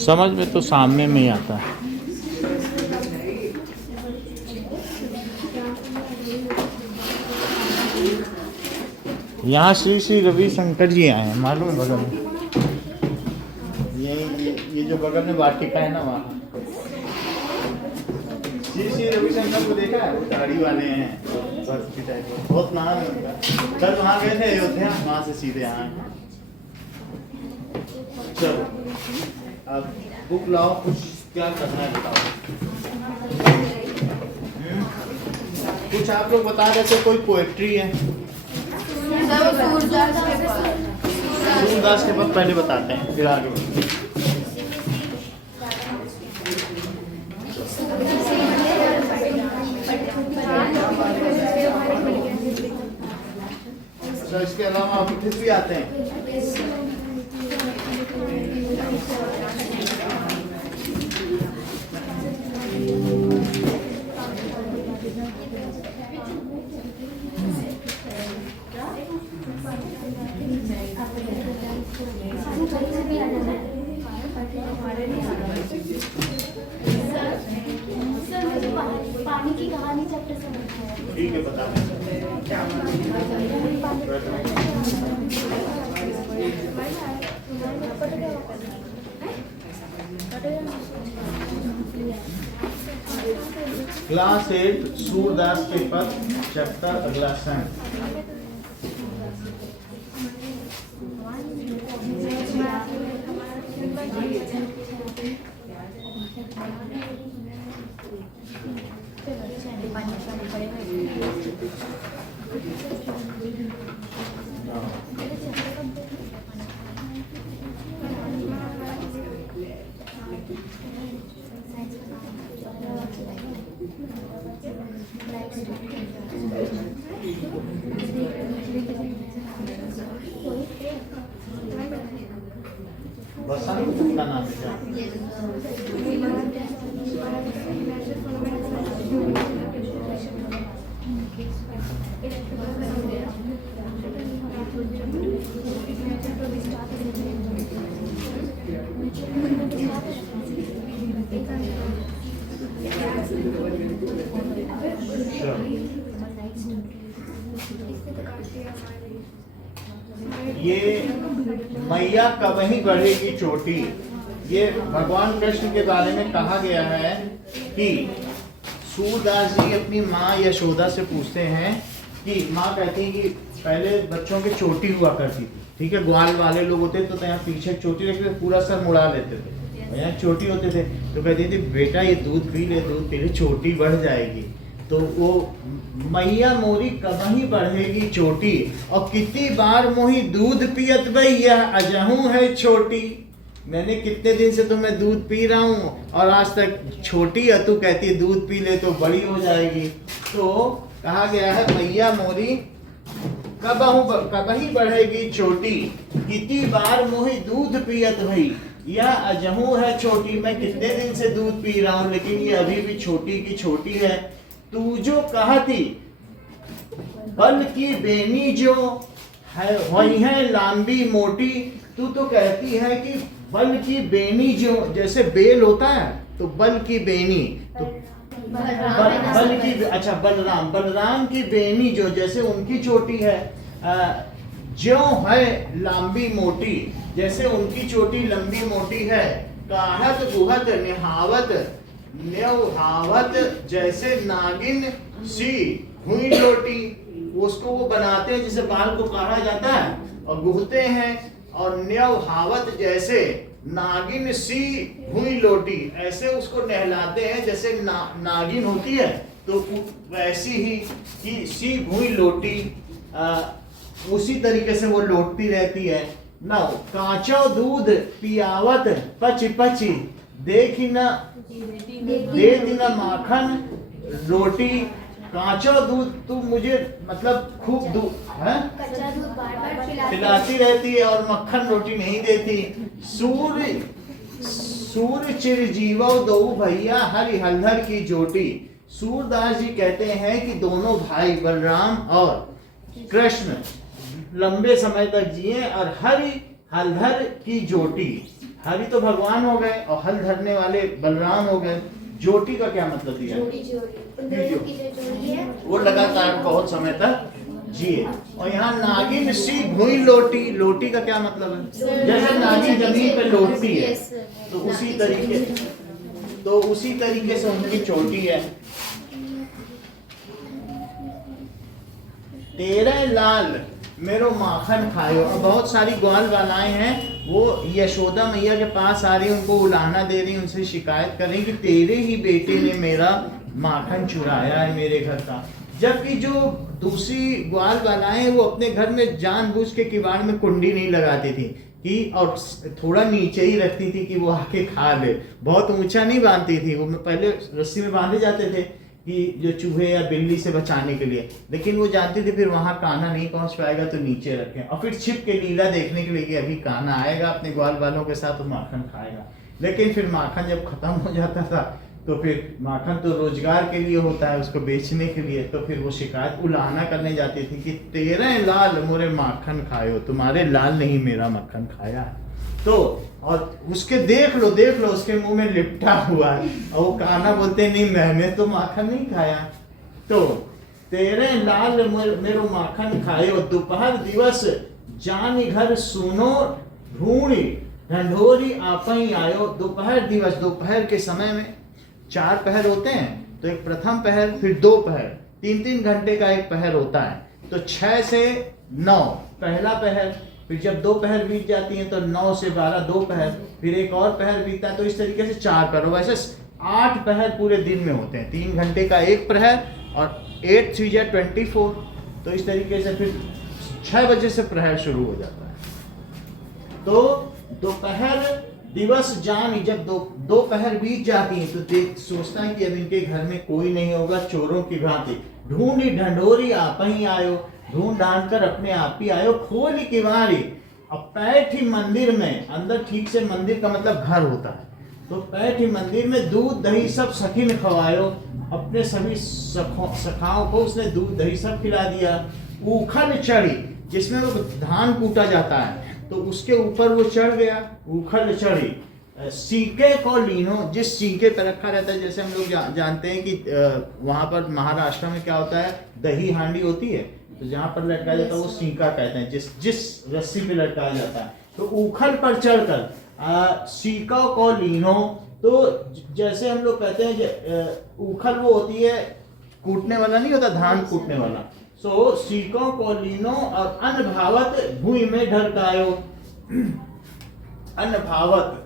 समझ में तो सामने में ही आता है। यहाँ श्री श्री रविशंकर जी आए हैं, मालूम है बगल में। ये जो बगल में वाटिका है ना, वहाँ श्री श्री रविशंकर को देखा है, वो दाढ़ी वाले हैं, बहुत नाम है उनका। कल वहाँ गए थे अयोध्या, वहाँ से सीधे आए। चलो अब बुक लाओ, कुछ क्या करना है बताओ। कुछ आप लोग बता देते, कोई पोएट्री है? सूरदास के बाद पहले बताते हैं, फिर आगे बढ़ते हैं। अच्छा, इसके अलावा आप किस भी आते हैं? पानी की कहानी चैप्टर से ठीक है, बता दें। क्लास 8 सूरदास के पद चैप्टर अगला सन। बसंत का नाम है क्या? ये मैया कब ही बढ़ेगी चोटी, ये भगवान कृष्ण के बारे में कहा गया है कि सूरदास जी अपनी माँ यशोदा से पूछते हैं कि माँ कहती है कि पहले बच्चों की चोटी हुआ करती थी, ठीक है, ग्वाल वाले लोग होते तो यहाँ पीछे चोटी रखते, पूरा सर मुड़ा लेते थे, यहाँ चोटी होते थे, तो कहती थी बेटा ये दूध पी ले, चोटी बढ़ जाएगी। तो वो मैया मोरी कबही बढ़ेगी चोटी, और कितनी बार मोही दूध पियत भैया अजहू है छोटी। मैंने कितने दिन से तो मैं दूध पी रहा हूँ और आज तक छोटी है, तू कहती है दूध पी ले तो बड़ी हो जाएगी। तो कहा गया है मैया मोरी कबही बढ़ेगी चोटी, कितनी बार मोही दूध पियत भई यह अजहू है छोटी। मैं कितने दिन से दूध पी रहा हूँ लेकिन ये अभी भी छोटी की छोटी है। तू जो कहती बल की बेनी जो है वही है लंबी मोटी, तू तो कहती है कि बल की बेनी जो, जैसे बेल होता है तो बल की बेनी, तो बल की, अच्छा बलराम की बेनी जो, जैसे उनकी चोटी है, जो है लंबी मोटी, जैसे उनकी चोटी लंबी मोटी है। काहत गुहत निहावत न्यवहावत, जैसे नागिन सी हुई लोटी, उसको वो बनाते हैं जिसे बाल को काढ़ा जाता है और गुहते हैं, और न्यवहावत जैसे नागिन सी हुई लोटी, ऐसे उसको नहलाते हैं जैसे नागिन होती है तो वैसी ही कि सी भूई लोटी, उसी तरीके से वो लौटती रहती है। ना कांचो दूध पियावत पची पची, देखी न देती न माखन रोटी। कांचो दूध तू मुझे मतलब खूब दूध कच्चा दूध बार-बार पिलाती रहती है और मक्खन रोटी नहीं देती। सूर्य चिरजीवो दो भैया हरि हलधर की जोटी। सूरदास जी कहते हैं कि दोनों भाई बलराम और कृष्ण लंबे समय तक जिए और हरि हलधर की जोटी, हरि तो भगवान हो गए और हल धरने वाले बलराम हो गए। जोटी का क्या मतलब दिया? जोड़ी उन दोनों की जो जोड़ी है वो लगातार बहुत समय तक जिए। और यहाँ नागिन सी भुई लोटी, लोटी का क्या मतलब है? जैसे नागिन जमीन पे लोटती है तो उसी तरीके से उनकी चोटी है। तेरे लाल मेरो माखन खायो। अब बहुत सारी ग्वाल वालाएं हैं, वो यशोदा मैया के पास आ रही, उनको उलाहना दे रही, उनसे शिकायत कर रही कि तेरे ही बेटे ने मेरा माखन चुराया है मेरे घर का। जबकि जो दूसरी ग्वाल वालाएं वो अपने घर में जानबूझ के किवाड़ में कुंडी नहीं लगाती थी कि, और थोड़ा नीचे ही रखती थी कि वो आके खा ले। बहुत ऊंचा नहीं बांधती थी, वो पहले रस्सी में बांधे जाते थे कि जो चूहे या बिल्ली से बचाने के लिए, लेकिन वो जानती थी फिर वहां कान्हा नहीं पहुंच पाएगा तो नीचे रखें, और फिर छिप के लीला देखने के लिए कि अभी कान्हा आएगा अपने ग्वाल वालों के साथ तो माखन खाएगा। लेकिन फिर माखन जब खत्म हो जाता था तो फिर माखन तो रोजगार के लिए होता है, उसको बेचने के लिए, तो फिर वो शिकायत उलाहना करने जाती थी कि तेरे लाल मोरे माखन खायो, तुम्हारे लाल नहीं मेरा मक्खन खाया। तो और उसके देख लो उसके मुंह में लिपटा हुआ है, और वो कान्हा बोलते नहीं मैंने तो माखन नहीं खाया। तो तेरे लाल मेरो माखन खायो, दोपहर दिवस जानी घर सुनो ढूंढी, ढंढोरी आपा ही आयो। दोपहर दिवस, दोपहर के समय में 4 पहर होते हैं, तो एक प्रथम पहर, फिर 2 पहर, 3-3 घंटे का एक पहर होता है। तो 6 से 9 पहला पहर, फिर जब 2 पहर बीत जाती हैं तो 9 से 12 2 पहर, फिर एक और पहर बीतता है, तो इस तरीके से 4 पहर। वैसे 8 पहर पूरे दिन में होते हैं, 3 घंटे का एक प्रहर, और 8 3 या 24। तो इस तरीके से फिर 6 बजे से प्रहर शुरू हो जाता है। तो दोपहर दिवस जान, जब दो पहर बीत जाती है तो देख सोचता है कि अब इनके घर में कोई नहीं होगा, चोरों की भांति ढूंढी ढंढोरी आप ही आयो, ढूंढ ढांड कर अपने आप ही आयो, खोली किवाड़ी। अब पैठी मंदिर में, अंदर ठीक से मंदिर का मतलब घर होता है, तो पैठी मंदिर में दूध दही सब सखी ने खवायो, अपने सभी सखाओं को उसने दूध दही सब खिला दिया। उखल चढ़ी, जिसमें वो धान कूटा जाता है तो उसके ऊपर वो चढ़ गया, उखल चढ़ी। सीके को लीनो, जिस सीके पर रखा रहता है, जैसे हम लोग जानते हैं कि वहां पर महाराष्ट्र में क्या होता है, दही हांडी होती है, तो जहां पर लटकाया जाता है वो सीका कहते हैं, जिस रस्सी पे लटकाया जाता है। तो उखल पर चढ़कर सीका को लीनो, तो जैसे हम लोग कहते हैं उखल वो होती है कूटने वाला, नहीं होता धान कूटने वाला, सो सीकों को लीनो, और अन्न भावत भूमि में ढरकायो। अन्न भावत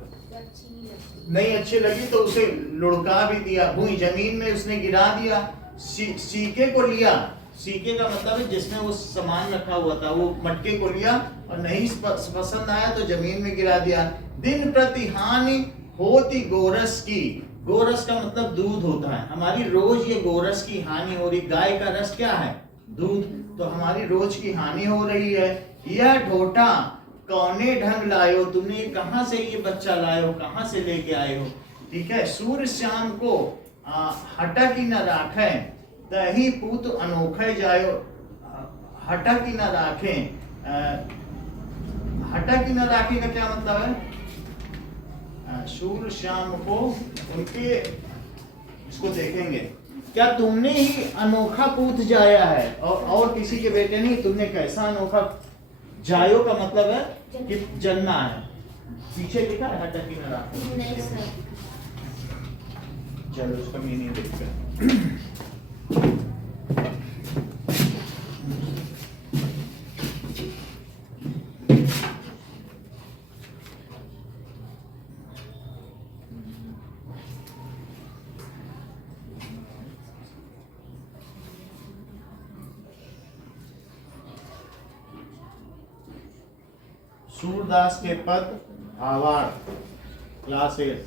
नहीं अच्छी लगी तो उसे लुढ़का भी दिया, भूमि जमीन में उसने गिरा दिया। सीके को लिया, सीके का मतलब है जिसमें वो सामान रखा हुआ था, वो मटके को लिया और नहीं पसंद आया तो जमीन में गिरा दिया। दिन प्रति हानि होती गोरस की, गोरस का मतलब दूध होता है, हमारी रोज ये गोरस की हानि हो रही। गाय का रस क्या है? दूध, तो हमारी रोज की हानि हो रही है। यह ढोटा कौने ढंग लायो, तुमने कहां से ये बच्चा लाए हो, कहां से लेके आए हो? ठीक है। सूर्य श्याम को हटा की न राखे, तही पूत अनोखे जायो। हटा की न राखे, हटा की न राखे का क्या मतलब है? सूर्य श्याम को उनके, इसको देखेंगे, क्या तुमने ही अनोखा पूत जाया है और किसी के बेटे नहीं, तुमने कैसा अनोखा। जायो का मतलब है कि जन्ना है, पीछे लिखा है हटा की न राखे। नहीं सर, चलो उसका मीनिंग देखते हैं। सूरदास के पद आवार, क्लास 8,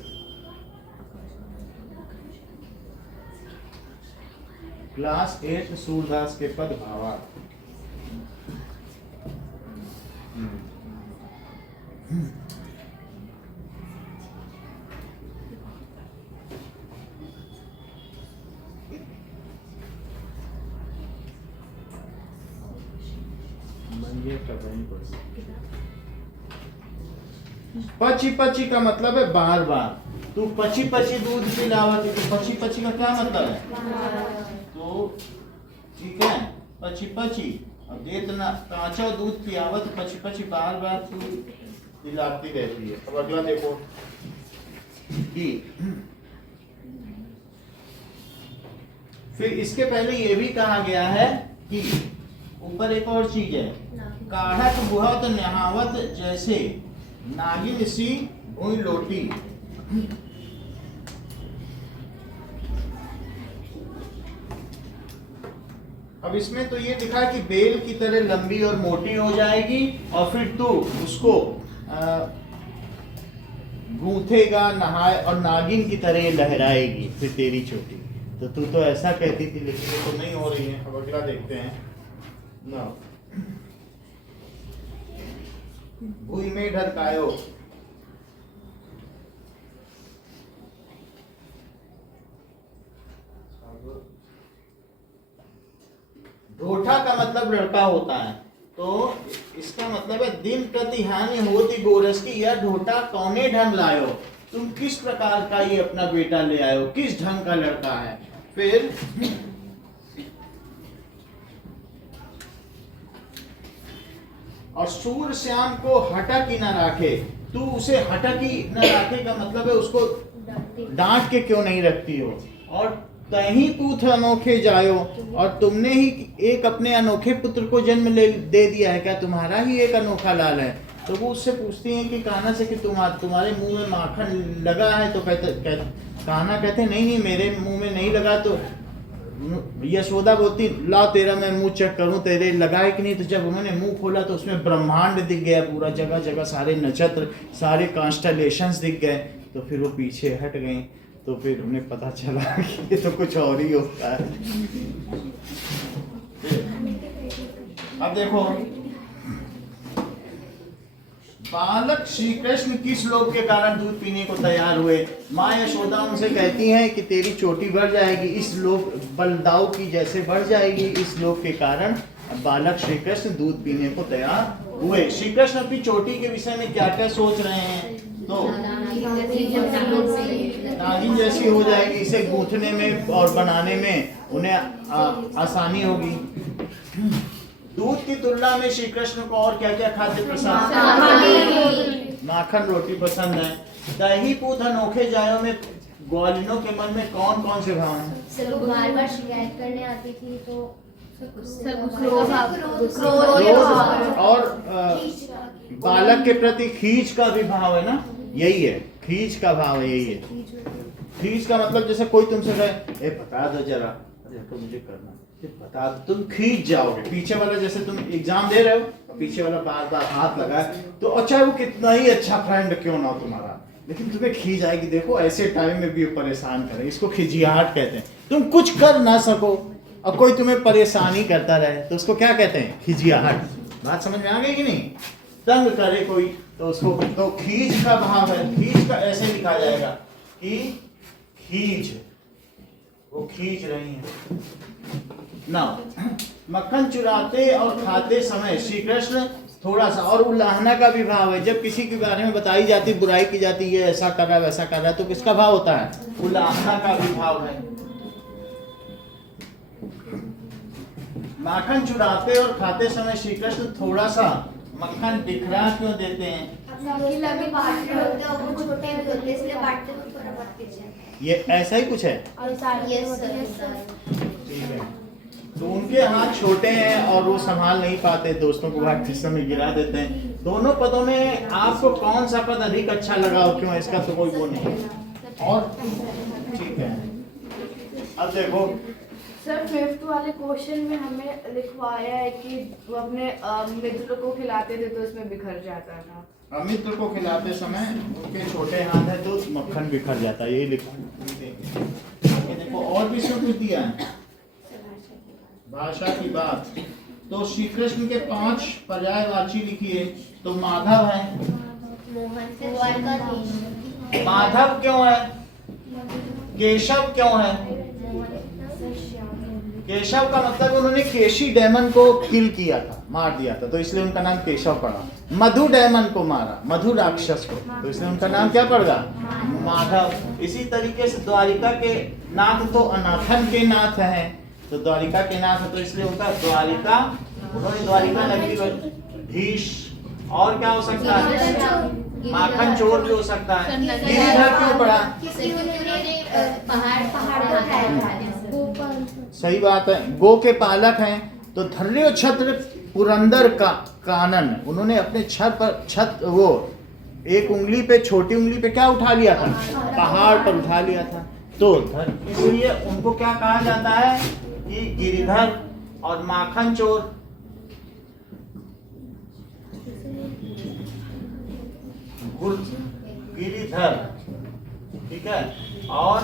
क्लास 8 सूरदास के पद भावार। ये कर रहे हैं पची पची का मतलब है बार बार। तू पची पची दूध पिलावत है, तो पची पची का क्या मतलब है? तो ठीक है, पची पची अब जितना कांचा दूध पियावत पची पची बार बार तू पिलाती रहती है। अब अगला देखो कि फिर इसके पहले ये भी कहा गया है कि ऊपर एक और चीज है, काढ़क बुहत नहावत जैसे नागिन सी हुई लोटी। अब इसमें तो ये दिखा कि बेल की तरह लंबी और मोटी हो जाएगी और फिर तू उसको गूंथेगा, नहाए और नागिन की तरह लहराएगी फिर तेरी चोटी। तो तू तो ऐसा कहती थी, लेकिन ये तो नहीं हो रही है। अब अगला देखते हैं ना, भूई में ढरकायो। ढोठा का मतलब लड़का होता है, तो इसका मतलब है दिन प्रति हानि होती गोरस की, यह ढोठा कौने ढंग लायो। तुम किस प्रकार का ये अपना बेटा ले आयो, किस ढंग का लड़का है। फिर और सूर श्याम को हटक ही ना राखे, तू उसे हटक ही न राखे का मतलब है उसको डांट के क्यों नहीं रखती हो। और तही पूथ अनोखे जायो, और तुमने ही एक अपने अनोखे पुत्र को जन्म दे दिया है, क्या तुम्हारा ही एक अनोखा लाल है। तो वो उससे पूछती हैं कि कान्हा से कि तुम्हारे मुंह में माखन लगा है। तो कान्हा कहते नहीं मेरे मुंह में नहीं लगा। तो यशोदा बोलती ला तेरा मैं मुंह चेक करूं तेरे लगा है कि नहीं। तो जब उन्होंने मुंह खोला तो उसमें ब्रह्मांड दिख गया पूरा, जगह जगह सारे नक्षत्र, सारे कॉन्स्टेलेशंस दिख गए। तो फिर वो पीछे हट गए। तो फिर उन्हें पता चला कि ये तो कुछ और ही होता है। अब देखो, बालक श्री कृष्ण किस लोभ के कारण दूध पीने को तैयार हुए। माँ यशोदा उनसे कहती हैं कि तेरी चोटी बढ़ जाएगी, इस लोभ बलदाऊ की जैसे बढ़ जाएगी। इस लोभ के कारण बालक श्री कृष्ण दूध पीने को तैयार हुए। श्री कृष्ण अपनी चोटी के विषय में क्या क्या सोच रहे हैं। तो नागिन जैसी हो जाएगी, इसे गूंथने में और बनाने में उन्हें आसानी होगी। दूध की तुलना में श्री कृष्ण को और क्या क्या खाद्य पसंद? माखन रोटी पसंद है। दही पूत अनोखे जायों में ग्वालिनों के मन में कौन कौन से भाव हैं? सब बार बार शिकायत करने आती थी तो और बालक के प्रति खींच का भी भाव है ना, यही है खींच का भाव है, यही है। खींच का मतलब जैसे कोई तुमसे कहे बता दो जरा, अरे तो मुझे करना, बता दो, तुम खींच जाओगे। पीछे वाला जैसे तुम एग्जाम दे रहे हो, पीछे वाला बार बार हाथ लगाए, तो अच्छा वो कितना ही अच्छा फ्रेंड क्यों ना हो तुम्हारा, लेकिन तुम्हें खींच आएगी। देखो ऐसे टाइम में भी परेशान करे, इसको खिजियाहट कहते हैं। तुम कुछ कर ना सको और कोई तुम्हें परेशानी करता रहे तो उसको क्या कहते हैं? खिजियाहट। बात समझ में आ गई कि नहीं? तंग करे कोई तो उसको, तो खींच का भाव है। खींच का ऐसे लिखा जाएगा कि खींच, वो खींच रही है ना। मक्खन चुराते और खाते समय श्री कृष्ण थोड़ा सा, और उल्लाहना का भी भाव है। जब किसी के बारे में बताई जाती, बुराई की जाती है, ऐसा कर रहा है वैसा कर रहा है, तो किसका भाव होता है? उल्लाहना का भी भाव है। माखन चुराते और खाते समय श्री कृष्ण थोड़ा सा मक्खन बिखरा क्यों देते हैं? ये ऐसा ही कुछ है। ठीक है, तो उनके हाथ छोटे हैं और वो संभाल नहीं पाते, दोस्तों को भाग किस्से में गिरा देते हैं। दोनों पदों में आपको कौन सा पद अधिक अच्छा लगा और क्यों, इसका तो कोई वो नहीं। और ठीक है, अब देखो सर 5th वाले क्वेश्चन में हमें लिखवाया है कि वो अपने मित्र को खिलाते थे तो उसमें बिखर जाता था। मित्र को खिलाते समय उनके छोटे हाथ है तो मक्खन बिखर जाता है, यही लिखा। देखो और भी सब कुछ दिया है। भाषा की बात, तो श्री कृष्ण के 5 पर्यायवाची लिखिए। तो माधव है, माधव क्यों है? केशव क्यों है? केशव का मतलब उन्होंने केशी डेमन को किल किया था, मार दिया था, तो इसलिए उनका नाम केशव पड़ा। मधु डेमन को मारा, मधु राक्षस को, तो इसलिए उनका नाम क्या पड़ गया? माधव। इसी तरीके से द्वारिका के नाथ तो अनाथन के नाथ हैं, तो द्वारिका के नाथ, तो इसलिए उनका द्वारिका, उन्होंने द्वारिका नगरी को धीश। और क्या हो सकता है? माखन चोर भी हो सकता है। गिरिधर क्यों पड़ा? सही बात है, गो के पालक हैं, तो धर्यो छत्र पुरंदर का कानन, उन्होंने अपने छत वो एक उंगली पे, छोटी उंगली पे क्या उठा लिया था? पहाड़ पर उठा लिया था। तो इसलिए उनको क्या कहा जाता है कि गिरिधर और माखन चोर। गिरिधर, ठीक है। और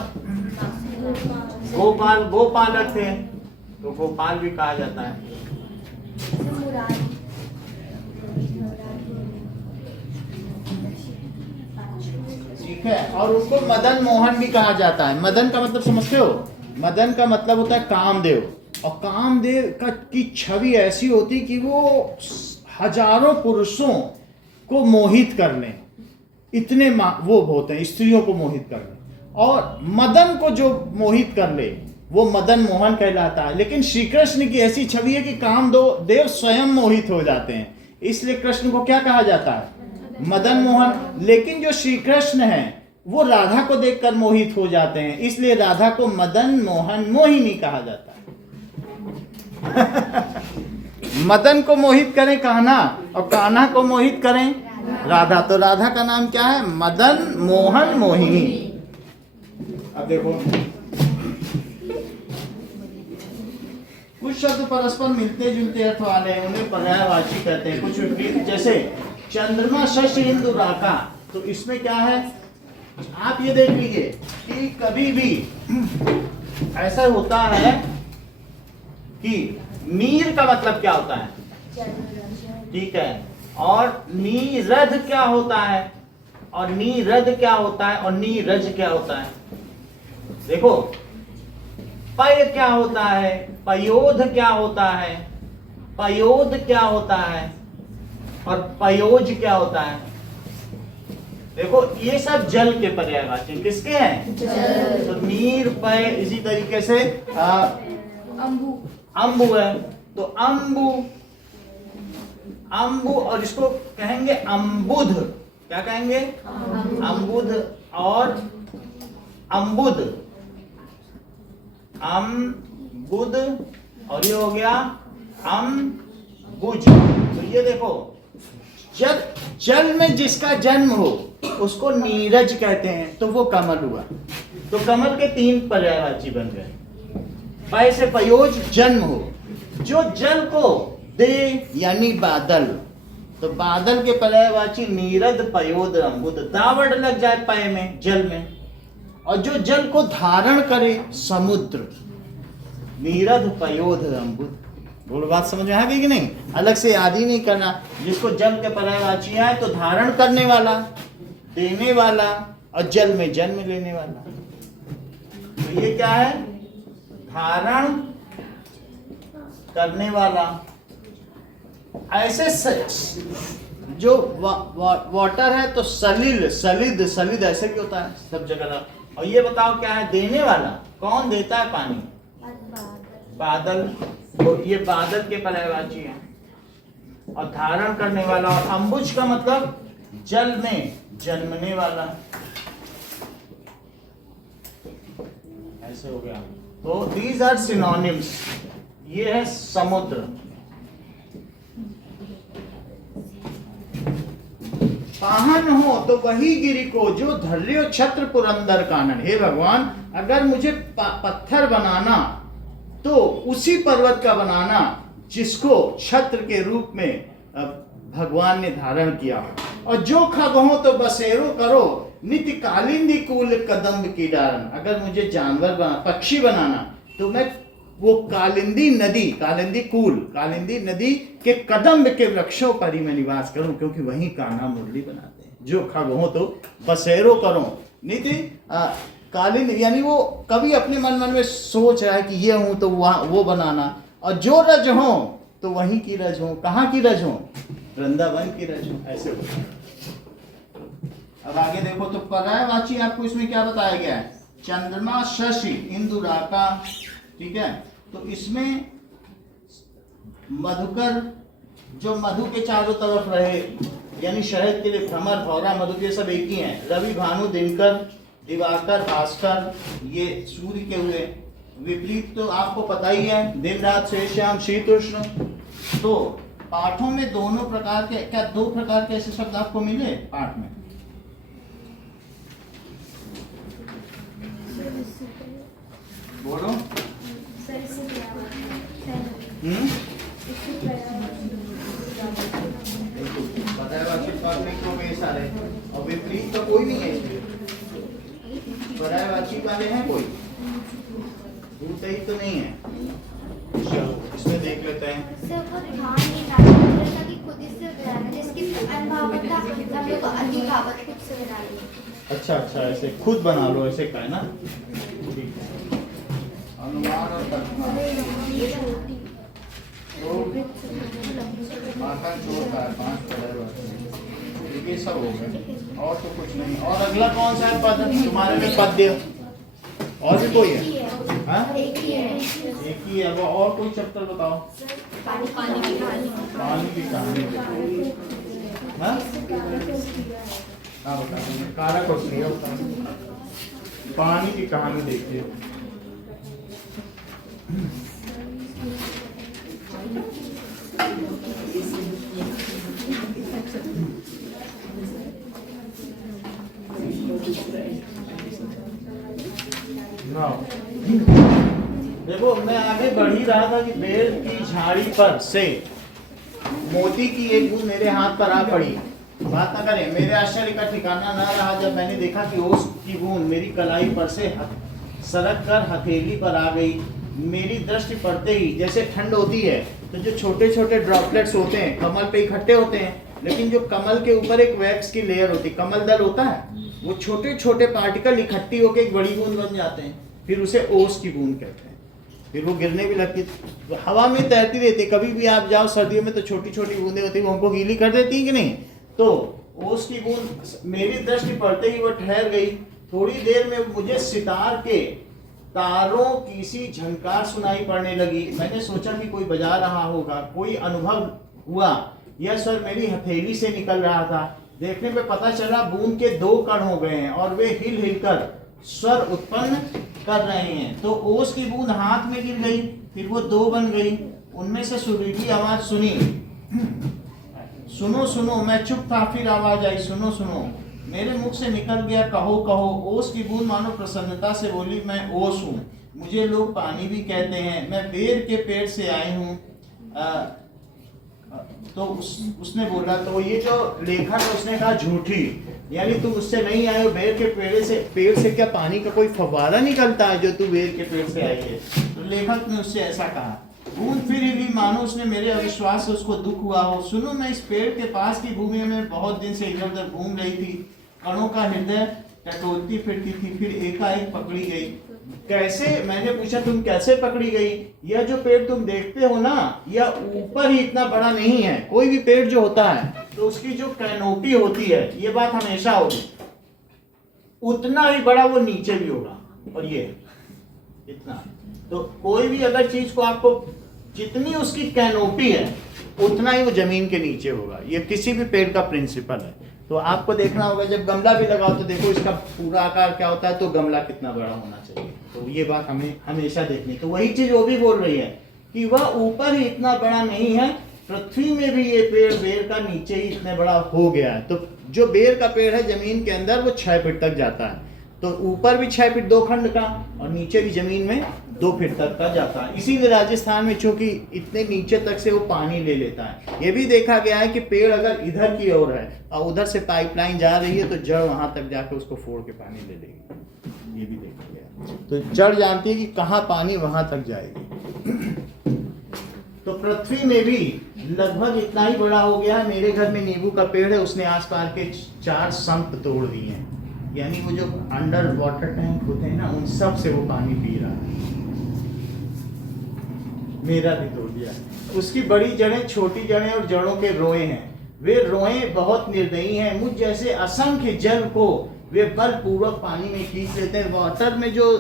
गोपाल, गोपालक थे, तो गोपाल भी कहा जाता है। ठीक है। और उनको मदन मोहन भी कहा जाता है। मदन का मतलब समझते हो? मदन का मतलब होता है कामदेव, और कामदेव की छवि ऐसी होती कि वो हजारों पुरुषों को मोहित कर लें, इतने वो होते हैं, स्त्रियों को मोहित कर लें। और मदन को जो मोहित कर ले वो मदन मोहन कहलाता है। लेकिन श्री कृष्ण की ऐसी छवि है कि कामदेव स्वयं मोहित हो जाते हैं, इसलिए कृष्ण को क्या कहा जाता है? मदन मोहन। लेकिन जो श्री कृष्ण है वो राधा को देखकर मोहित हो जाते हैं, इसलिए राधा को मदन मोहन मोहिनी कहा जाता है। मदन को मोहित करें कान्हा, और कान्हा को मोहित करें राधा, तो राधा का नाम क्या है? मदन मोहन मोहिनी। अब देखो, कुछ शब्द परस्पर मिलते जुलते अर्थ वाले हैं, उन्हें पर्यायवाची कहते हैं। कुछ विपरीत, जैसे चंद्रमा शशि इंदु राका, तो इसमें क्या है? आप ये देख लीजिए कि कभी भी ऐसा होता है कि नीर का मतलब क्या होता है? ठीक है। और नीरद क्या होता है? और नीरद क्या होता है? और नीरज क्या होता है? देखो, पय क्या होता है? पयोध क्या होता है? पयोद क्या होता है? और पयोज क्या होता है? देखो, ये सब जल के पर्यायवाची किसके हैं? जल। तो नीर, पय, इसी तरीके से अम्बु, अम्बु है, तो अम्बु, अम्बु, और इसको कहेंगे अम्बुध। क्या कहेंगे? अम्बुध। और अम्बुद, अम्बुद, और ये हो गया अम्बुज। तो ये देखो, जल में जिसका जन्म हो उसको नीरज कहते हैं, तो वो कमल हुआ। तो कमल के 3 पर्यायवाची बन गए। पय से पयोज, जन्म हो, जो जल को दे यानी बादल, तो बादल के पर्यायवाची नीरद, पयोद, अम्बुद। दावड़ लग जाए पय में, जल में, और जो जल को धारण करे, समुद्र। नीरद, पयोद, अम्बुद। बोलो, बात समझ में आ गई कि नहीं? अलग से याद ही नहीं करना। जिसको जल के पर्यायवाची है तो धारण करने वाला, देने वाला, और जल में जन्म लेने वाला। तो ये क्या है? धारण करने वाला। ऐसे जो वाटर है तो सलिल, सलिद, सलिद ऐसे भी होता है सब जगह। और ये बताओ क्या है? देने वाला। कौन देता है पानी? बादल। तो ये बादल के पर्यायवाची है। और धारण करने वाला, और अम्बुज का मतलब जल में जन्मने वाला। ऐसे हो गया। तो दीज आर सिनोनिम्स। ये है समुद्र। पाहन हो तो वही गिरि को जो धर्यो छत्र पुरंदर कानन। हे भगवान, अगर मुझे पत्थर बनाना तो उसी पर्वत का बनाना जिसको छत्र के रूप में भगवान ने धारण किया। और जो खग हो तो बसेरो करो नित्य कालिंदी कूल कदम्ब की डारन। अगर मुझे जानवर बना, पक्षी बनाना, तो मैं वो कालिंदी नदी, कालिंदी कूल, कालिंदी नदी के कदम्ब के वृक्षों पर ही मैं निवास करूं, क्योंकि वहीं कान्हा मुरली बनाते हैं। जो खग हो तो बसेरो करो नित्य कालीन यानी वो कभी अपने मन में सोच रहा है कि ये हूं तो वहाँ वो बनाना, और जो रज हो तो वहीं की रज हो। कहाँ की रज हो? वृंदावन की रज हो, ऐसे होता है। अब आगे देखो तो पर्यायवाची आपको इसमें क्या बताया गया है? चंद्रमा, शशि, इंदुराका, ठीक है। तो इसमें मधुकर, जो मधु के चारों तरफ रहे, यानी शहद के लिए भ्रमर, भौरा, मधु, ये सब एक ही हैं। रवि, भानु, दिनकर, दिवाकर, भास्कर, ये सूर्य के हुए। विपरीत तो आपको पता ही है, दिन रात, शेष श्याम, शीत उष्ण। तो पाठों में दोनों प्रकार के, क्या दो प्रकार के ऐसे शब्द आपको मिले पाठ में? बोलो। और विपरीत तो कोई नहीं है इसमें। पर्यायवाची वाले हैं कोई? भूत ही तो नहीं है। चलो इसमें देख लेते हैं। सर वो ध्यान नहीं डालना, जैसा कि खुद ही से बनाना, जिसकी अनुभवत था हम लोग को अधिभावत खुद से बनानी। अच्छा अच्छा, ऐसे खुद बना लो, ऐसे का है ना, ठीक है। अनुमान और तर्कमान ये सब हो गए, और तो कुछ नहीं। और अगला कौन सा है पद तुम्हारे में? पद्य और भी कोई है? हाँ एक ही है। एक ही है वो। और कोई चैप्टर बताओ। पानी की कहानी। पानी की कहानी। हाँ हाँ बता, कारक और क्रिया होता है। पानी की कहानी देखिए। देखो मैं आगे बढ़ ही रहा था कि बेल की झाड़ी पर से मोती की एक बूंद मेरे हाथ पर आ पड़ी। बात न करें, मेरे आश्चर्य का ठिकाना न रहा जब मैंने देखा कि ओस की बूंद मेरी कलाई पर से सरक कर हथेली पर आ गई। मेरी दृष्टि पड़ते ही, जैसे ठंड होती है तो जो छोटे छोटे ड्रॉपलेट्स होते हैं कमल पे इकट्ठे होते हैं, लेकिन जो कमल के ऊपर एक वैक्स की लेयर होती है, कमल दल होता है, वो छोटे छोटे पार्टिकल इकट्ठी होकर एक बड़ी बूंद बन जाते हैं, फिर उसे ओस की बूंद कहते हैं। फिर वो गिरने भी लगती, तो हवा में तैरती रहती। कभी भी आप जाओ सर्दियों में तो छोटी छोटी बूंदें होती है, वो हमको गीली कर देती है कि नहीं। तो ओस की बूंद मेरी दृष्टि पड़ते ही वो ठहर गई। थोड़ी देर में मुझे सितार के तारों की सी झनकार सुनाई पड़ने लगी। मैंने सोचा कि कोई बजा रहा होगा। कोई अनुभव हुआ, यह स्वर मेरी हथेली से निकल रहा था। देखने पे पता चला बूंद के 2 कण हो गए हैं और वे हिल हिलकर स्वर उत्पन्न कर रहे हैं। तो ओस की बूंद हाथ में गिर गई, फिर वो 2 बन गई। उनमें से सुरीली आवाज सुनी, सुनो सुनो। मैं चुप था, फिर आवाज आई, सुनो सुनो। मेरे मुख से निकल गया, कहो कहो। ओस की बूंद मानो प्रसन्नता से बोली, मैं ओस हूँ, मुझे लोग पानी भी कहते हैं, मैं बेर के पेड़ से आई हूँ। तो उसने बोला, तो ये जो लेखक है उसने कहा झूठी, यानी तुम उससे नहीं आए हो बेर के पेड़ से क्या पानी का कोई फव्वारा निकलता है जो तू बेर के पेड़ से आई है? तो लेखक ने उससे ऐसा कहा। बूंद फिर हिली, मानो उसने मेरे अविश्वास से उसको दुख हुआ हो। सुनो, मैं इस पेड़ के पास की भूमि में बहुत दिन से इधर उधर घूम रही थी, कणों का हृदय टटोलती फिरती थी, फिर एकाएक पकड़ी गई। कैसे? मैंने पूछा, तुम कैसे पकड़ी गई? यह जो पेड़ तुम देखते हो ना, यह ऊपर ही इतना बड़ा नहीं है। कोई भी पेड़ जो होता है तो उसकी जो कैनोपी होती है, ये बात हमेशा होगी, उतना ही बड़ा वो नीचे भी होगा, और ये इतना। तो कोई भी अगर चीज को आपको, जितनी उसकी कैनोपी है उतना ही वो जमीन के नीचे होगा। ये किसी भी पेड़ का प्रिंसिपल है। तो आपको देखना होगा, जब गमला भी लगाओ तो देखो इसका पूरा आकार क्या होता है, तो गमला कितना बड़ा होना चाहिए। तो ये बात हमें हमेशा देखनी। तो वही चीज वो भी बोल रही है कि वह ऊपर ही इतना बड़ा नहीं है, पृथ्वी में भी ये पेड़ बेर का नीचे ही इतने बड़ा हो गया है। तो जो बेर का पेड़ है जमीन के अंदर वो 6 फीट तक जाता है, तो ऊपर भी 6 फीट 2 खंड का, और नीचे भी जमीन में 2 फीट तक का जाता है। इसीलिए राजस्थान में चूंकि इतने नीचे तक से वो पानी ले लेता है। ये भी देखा गया है कि पेड़ अगर इधर की ओर है और उधर से पाइपलाइन जा रही है तो जड़ वहां तक जाकर उसको फोड़ के पानी ले लेगी। ये भी देखा गया। तो जड़ जानती है कि कहाँ पानी वहां तक जाएगी। तो पृथ्वी में भी लगभग इतना ही बड़ा हो गया है। मेरे घर में नींबू का पेड़ है, उसने आस पास के 4 संप तोड़ दिए हैं। यानी वो जो अंडर वाटर टैंक होते हैं ना, उन सब से वो पानी पी रहा है। मेरा भी तोड़ दिया। उसकी बड़ी जड़ें, छोटी जड़ें और जड़ों के रोए हैं। वे रोए बहुत निर्दयी हैं, मुझ जैसे असंख्य जल को वे बलपूर्वक पानी में खींच लेते हैं। वाटर में जो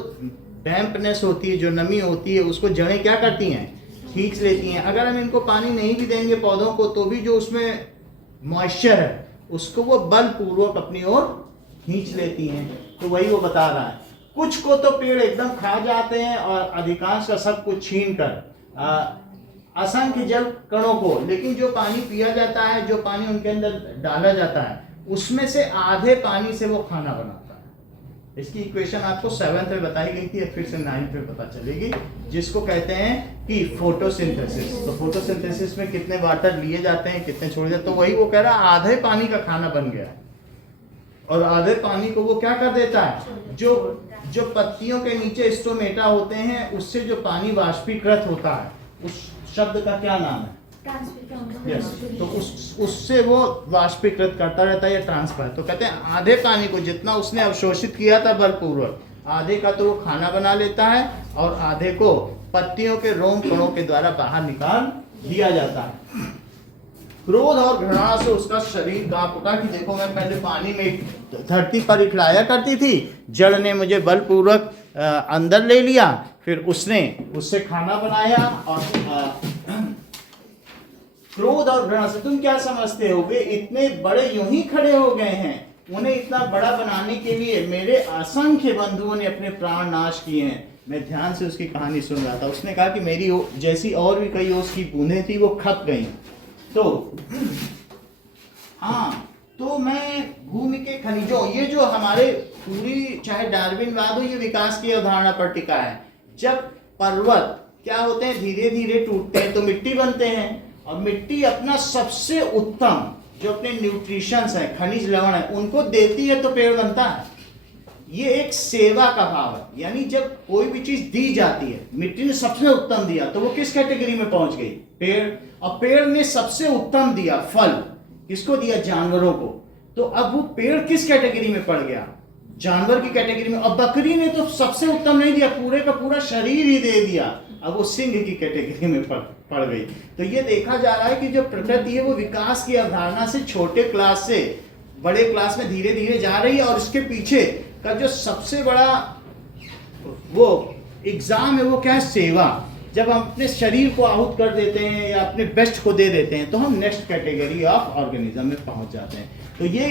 डैम्पनेस होती है, जो नमी होती है, उसको जड़ें क्या करती हैं? खींच लेती हैं। अगर हम इनको पानी नहीं भी देंगे पौधों को, तो भी जो उसमें मॉइस्चर है उसको वो बलपूर्वक अपनी ओर खींच लेती हैं। तो वही वो बता रहा है। कुछ को तो पेड़ एकदम खा जाते हैं और अधिकांश का सब कुछ छीन कर असंख्य जल कणों को, लेकिन जो पानी पिया जाता है, जो पानी उनके अंदर डाला जाता है, उसमें से आधे पानी से वो खाना बनाता है। इसकी इक्वेशन आपको 7th में बताई गई थी, फिर से 9th में पता चलेगी, जिसको कहते हैं कि फोटोसिंथेसिस। तो फोटोसिंथेसिस में कितने वाटर लिए जाते हैं, कितने छोड़े जाते हैं, तो वही वो कह रहा है आधे पानी का खाना बन गया। और आधे पानी को वो क्या कर देता है, जो पत्तियों के नीचे स्टोमेटा होते हैं, उससे जो पानी वाष्पीकृत होता है, उस शब्द का क्या नाम है? यस। तो उससे वो वाष्पीकृत करता रहता है या ट्रांसफर। तो कहते हैं आधे पानी को जितना उसने अवशोषित किया था बलपूर्वक, आधे का तो वो खाना बना लेता है और आधे को पत्तियों के रोम कणों के द्वारा बाहर निकाल दिया जाता है। क्रोध और घृणा से उसका शरीर कांप उठा कि देखो, मैं पहले पानी में धरती पर इखलाया करती थी, जड़ ने मुझे बलपूर्वक अंदर ले लिया, फिर उसने उससे खाना बनाया। और क्रोध और घृणा से तुम क्या समझते हो, वे इतने बड़े यूं ही खड़े हो गए हैं। उन्हें इतना बड़ा बनाने के लिए मेरे असंख्य बंधुओं ने अपने प्राण नाश किए हैं। मैं ध्यान से उसकी कहानी सुन रहा था। उसने कहा कि मेरी जैसी और भी कई ओस की बूंदें थी, वो खप गई। तो हाँ, तो मैं भूमि के खनिजों, ये जो हमारे पूरी चाहे डार्विनवाद हो, ये विकास की अवधारणा पर टिका है। जब पर्वत क्या होते हैं, धीरे धीरे टूटते हैं तो मिट्टी बनते हैं, और मिट्टी अपना सबसे उत्तम जो अपने न्यूट्रिशंस है, खनिज लवण है, उनको देती है तो पेड़ बनता है। ये एक सेवा का भाव है। यानी जब कोई भी चीज दी जाती है, मिट्टी ने सबसे उत्तम दिया तो वो किस कैटेगरी में पहुंच गई? पेड़। और पेड़ ने सबसे उत्तम दिया, फल किसको दिया? जानवरों को। तो अब वो पेड़ किस कैटेगरी में पड़ गया? जानवर की कैटेगरी में। और बकरी ने तो सबसे उत्तम नहीं दिया, पूरे का पूरा शरीर ही दे दिया, अब वो सिंह की कैटेगरी में पड़ गई। तो ये देखा जा रहा है कि जो प्रकृति है वो विकास की अवधारणा से छोटे क्लास से बड़े क्लास में धीरे धीरे जा रही है। और इसके पीछे का जो सबसे बड़ा वो एग्जाम है, वो क्या है? सेवा। जब हम अपने शरीर को आहूत कर देते हैं या अपने बेस्ट को दे देते हैं, तो हम नेक्स्ट कैटेगरी ऑफ ऑर्गेनिज्म में पहुंच जाते हैं। तो ये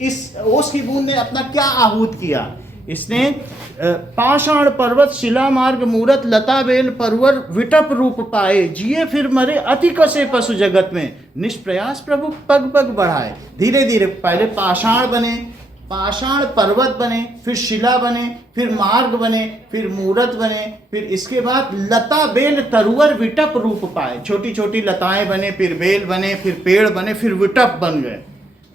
इस ओस की बूंद ने अपना क्या आहूत किया? इसने पाषाण पर्वत शिला मार्ग मूरत लता बेल परवर विटप रूप पाए, जिए फिर मरे अति कसे पशु जगत में, निष्प्रयास प्रभु पग पग बढ़ाए। धीरे धीरे पहले पाषाण बने, पाषाण पर्वत बने, फिर शिला बने, फिर मार्ग बने, फिर मूरत बने, फिर इसके बाद लता बेल तरुवर विटप रूप पाए। छोटी छोटी लताएं बने, फिर बेल बने, फिर पेड़ बने, फिर विटप बन गए।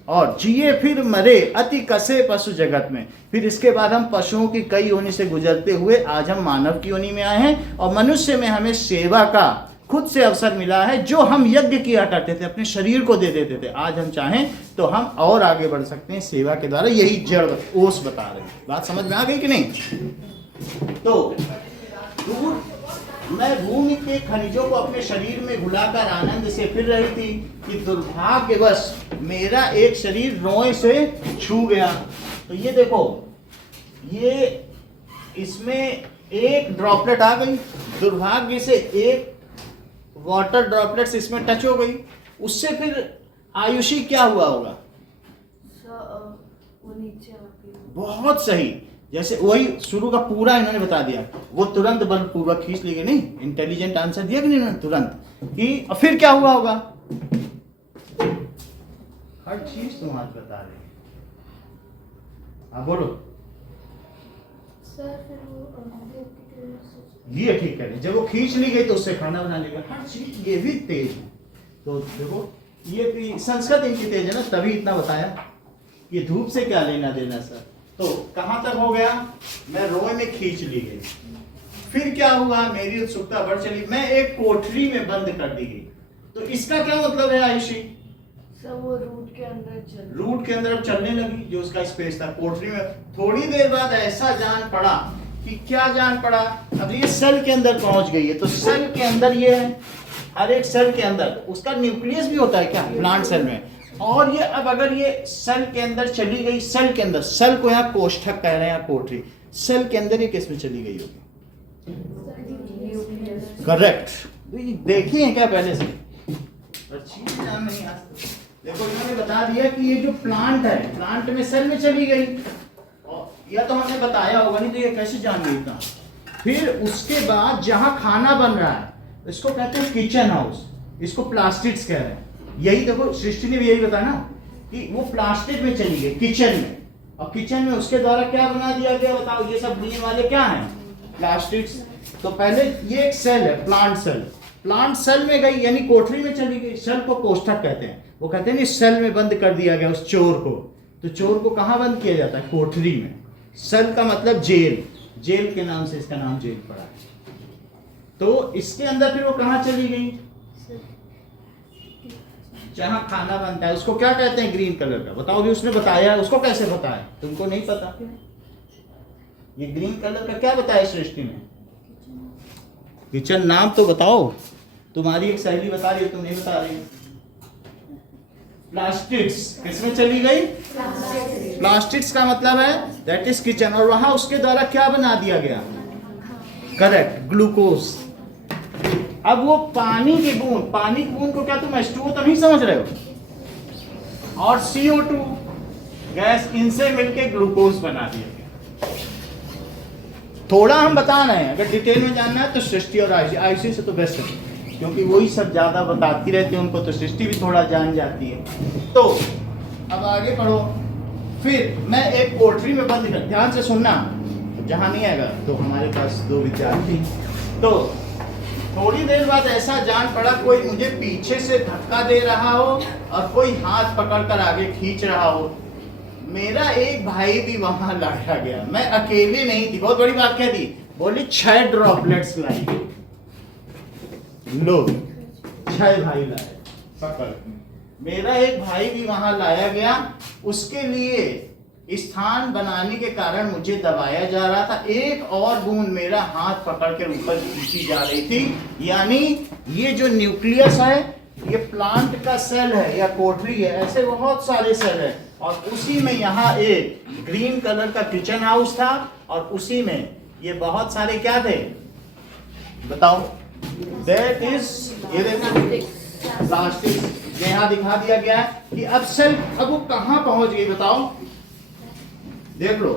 और जिए फिर मरे अति कसे पशु जगत में। फिर इसके बाद हम पशुओं की कई योनि से गुजरते हुए आज हम मानव की योनि में आए हैं, और मनुष्य में हमें सेवा का खुद से अवसर मिला है। जो हम यज्ञ किया करते थे, अपने शरीर को दे देते थे, आज हम चाहें तो हम और आगे बढ़ सकते हैं सेवा के द्वारा। यही जड़ ओस बता रहे हैं। बात समझ में आ गई कि नहीं? तो दूर मैं भूमि के खनिजों को अपने शरीर में घुलाकर आनंद से फिर रही थी कि दुर्भाग्यवश मेरा एक शरीर रोए से छू गया। तो ये देखो, ये इसमें एक ड्रॉपलेट आ गई, दुर्भाग्य से एक वाटर ड्रॉपलेट्स इसमें टच हो गई, उससे फिर आयुषी क्या हुआ होगा? वो नीचे आती है। बहुत सही। जैसे वही शुरू का पूरा इन्होंने बता दिया, वो तुरंत बलपूर्वक खींच ली गई। नहीं, इंटेलिजेंट आंसर दिया कि नहीं इन्होंने तुरंत कि, और फिर क्या हुआ होगा? हर चीज तुम आज बता रहे। हाँ बोलो। सर फिर वो ये ठीक है, जब वो खींच ली गई तो उससे खाना बना लेगा। हर चीज ये भी तेज है। तो देखो, ये संस्कृत इनकी तेज है ना, तभी इतना बताया। ये धूप से क्या लेना देना सर? तो कहां तक हो गया? मैं रोए में खींच ली गई। फिर क्या हुआ? मेरी उत्सुकता बढ़ चली, मैं एक कोठरी में बंद कर दी गई। तो इसका क्या मतलब है आयुषी? सर वो रूट के अंदर अब चलने लगी, जो उसका स्पेस था कोठरी में। थोड़ी देर बाद ऐसा जान पड़ा कि क्या जान पड़ा, अब ये सेल के अंदर पहुंच गई है। तो सेल के अंदर ये है, हर एक सेल के अंदर उसका न्यूक्लियस भी होता है क्या प्लांट सेल में। और ये अब अगर ये सेल के अंदर चली गई, सेल के अंदर, सेल को यहाँ कोष्ठक कह रहे हैं, कोठरी, सेल के अंदर ये किस में चली गई होगी? करेक्ट। देखिए हैं क्या पहले से? चीज जान नहीं आज। देखो इन्होंने बता दिया कि ये जो प्लांट है, प्लांट में सेल में चली गई, और या तो हमने बताया होगा, नहीं तो ये कैसे जान गई इतना। फिर उसके बाद जहां खाना बन रहा है इसको कहते हैं किचन हाउस, इसको प्लास्टिड्स कह रहे हैं। यही देखो सृष्टि ने भी यही बताया ना कि वो प्लास्टिड में चली गई, किचन में, और किचन में उसके द्वारा क्या बना दिया गया बताओ? ये सब ग्रीन वाले क्या हैं? प्लास्टिड्स। तो पहले ये एक सेल है, प्लांट सेल, प्लांट सेल में गई यानी कोठरी में चली गई। सेल को कोष्ठक कहते हैं। वो कहते हैं नहीं सेल में बंद कर दिया गया उस चोर को। तो चोर को कहाँ बंद किया जाता है? कोठरी में। सेल का मतलब जेल, जेल के नाम से इसका नाम जेल पड़ा है। तो इसके अंदर फिर वो कहाँ चली गई? जहां खाना बनता है, उसको क्या कहते हैं? ग्रीन कलर का। बताओ भी, उसने बताया, उसको कैसे बताया? तुमको नहीं पता? ये ग्रीन कलर का क्या बताया सृष्टि में? किचन। नाम तो बताओ, तुम्हारी एक सहेली बता रही है, तुम नहीं बता रही। प्लास्टिक्स किसमें चली गई? प्लास्टिक्स का मतलब है दैट इज किचन। और वहां उसके द्वारा क्या बना दिया गया? Correct, glucose. अब वो पानी की बूंद, पानी की बूंद को क्या तुम H2O तो नहीं समझ रहे हो? और CO2 गैस, इनसे मिलके ग्लूकोज बना दिया गया। थोड़ा हम बता रहे हैं, अगर डिटेल में जानना है तो सृष्टि और आयुषी से तो बेस्ट है, क्योंकि वही सब ज्यादा बताती रहती है उनको, तो सृष्टि भी थोड़ा जान जाती है। तो अब आगे पढ़ो। फिर मैं एक कोठरी में बंद कर, ध्यान से सुनना, जहां नहीं आएगा तो हमारे पास 2 विद्यार्थी। तो थोड़ी देर बाद ऐसा जान पड़ा कोई मुझे पीछे से धक्का दे रहा हो और कोई हाथ पकड़कर आगे खींच रहा हो। मेरा एक भाई भी वहां लाया गया, मैं अकेले नहीं थी। बहुत बड़ी बात कह दी, बोली 6 ड्रॉपलेट्स लाई। लो 6 भाई लाए पकड़। मेरा एक भाई भी वहां लाया गया, उसके लिए स्थान बनाने के कारण मुझे दबाया जा रहा था। एक और बूंद मेरा हाथ पकड़ के ऊपर खींची जा रही थी। यानी ये जो न्यूक्लियस है, ये प्लांट का सेल है या कोठरी है, ऐसे बहुत सारे सेल है। और उसी में यहाँ एक ग्रीन कलर का किचन हाउस था, और उसी में ये बहुत सारे क्या थे बताओ? दैट इज, ये देखो प्लास्टिक। यहाँ दिखा दिया गया है कि अब सेल, अब वो कहाँ पहुंच गई बताओ? देख लो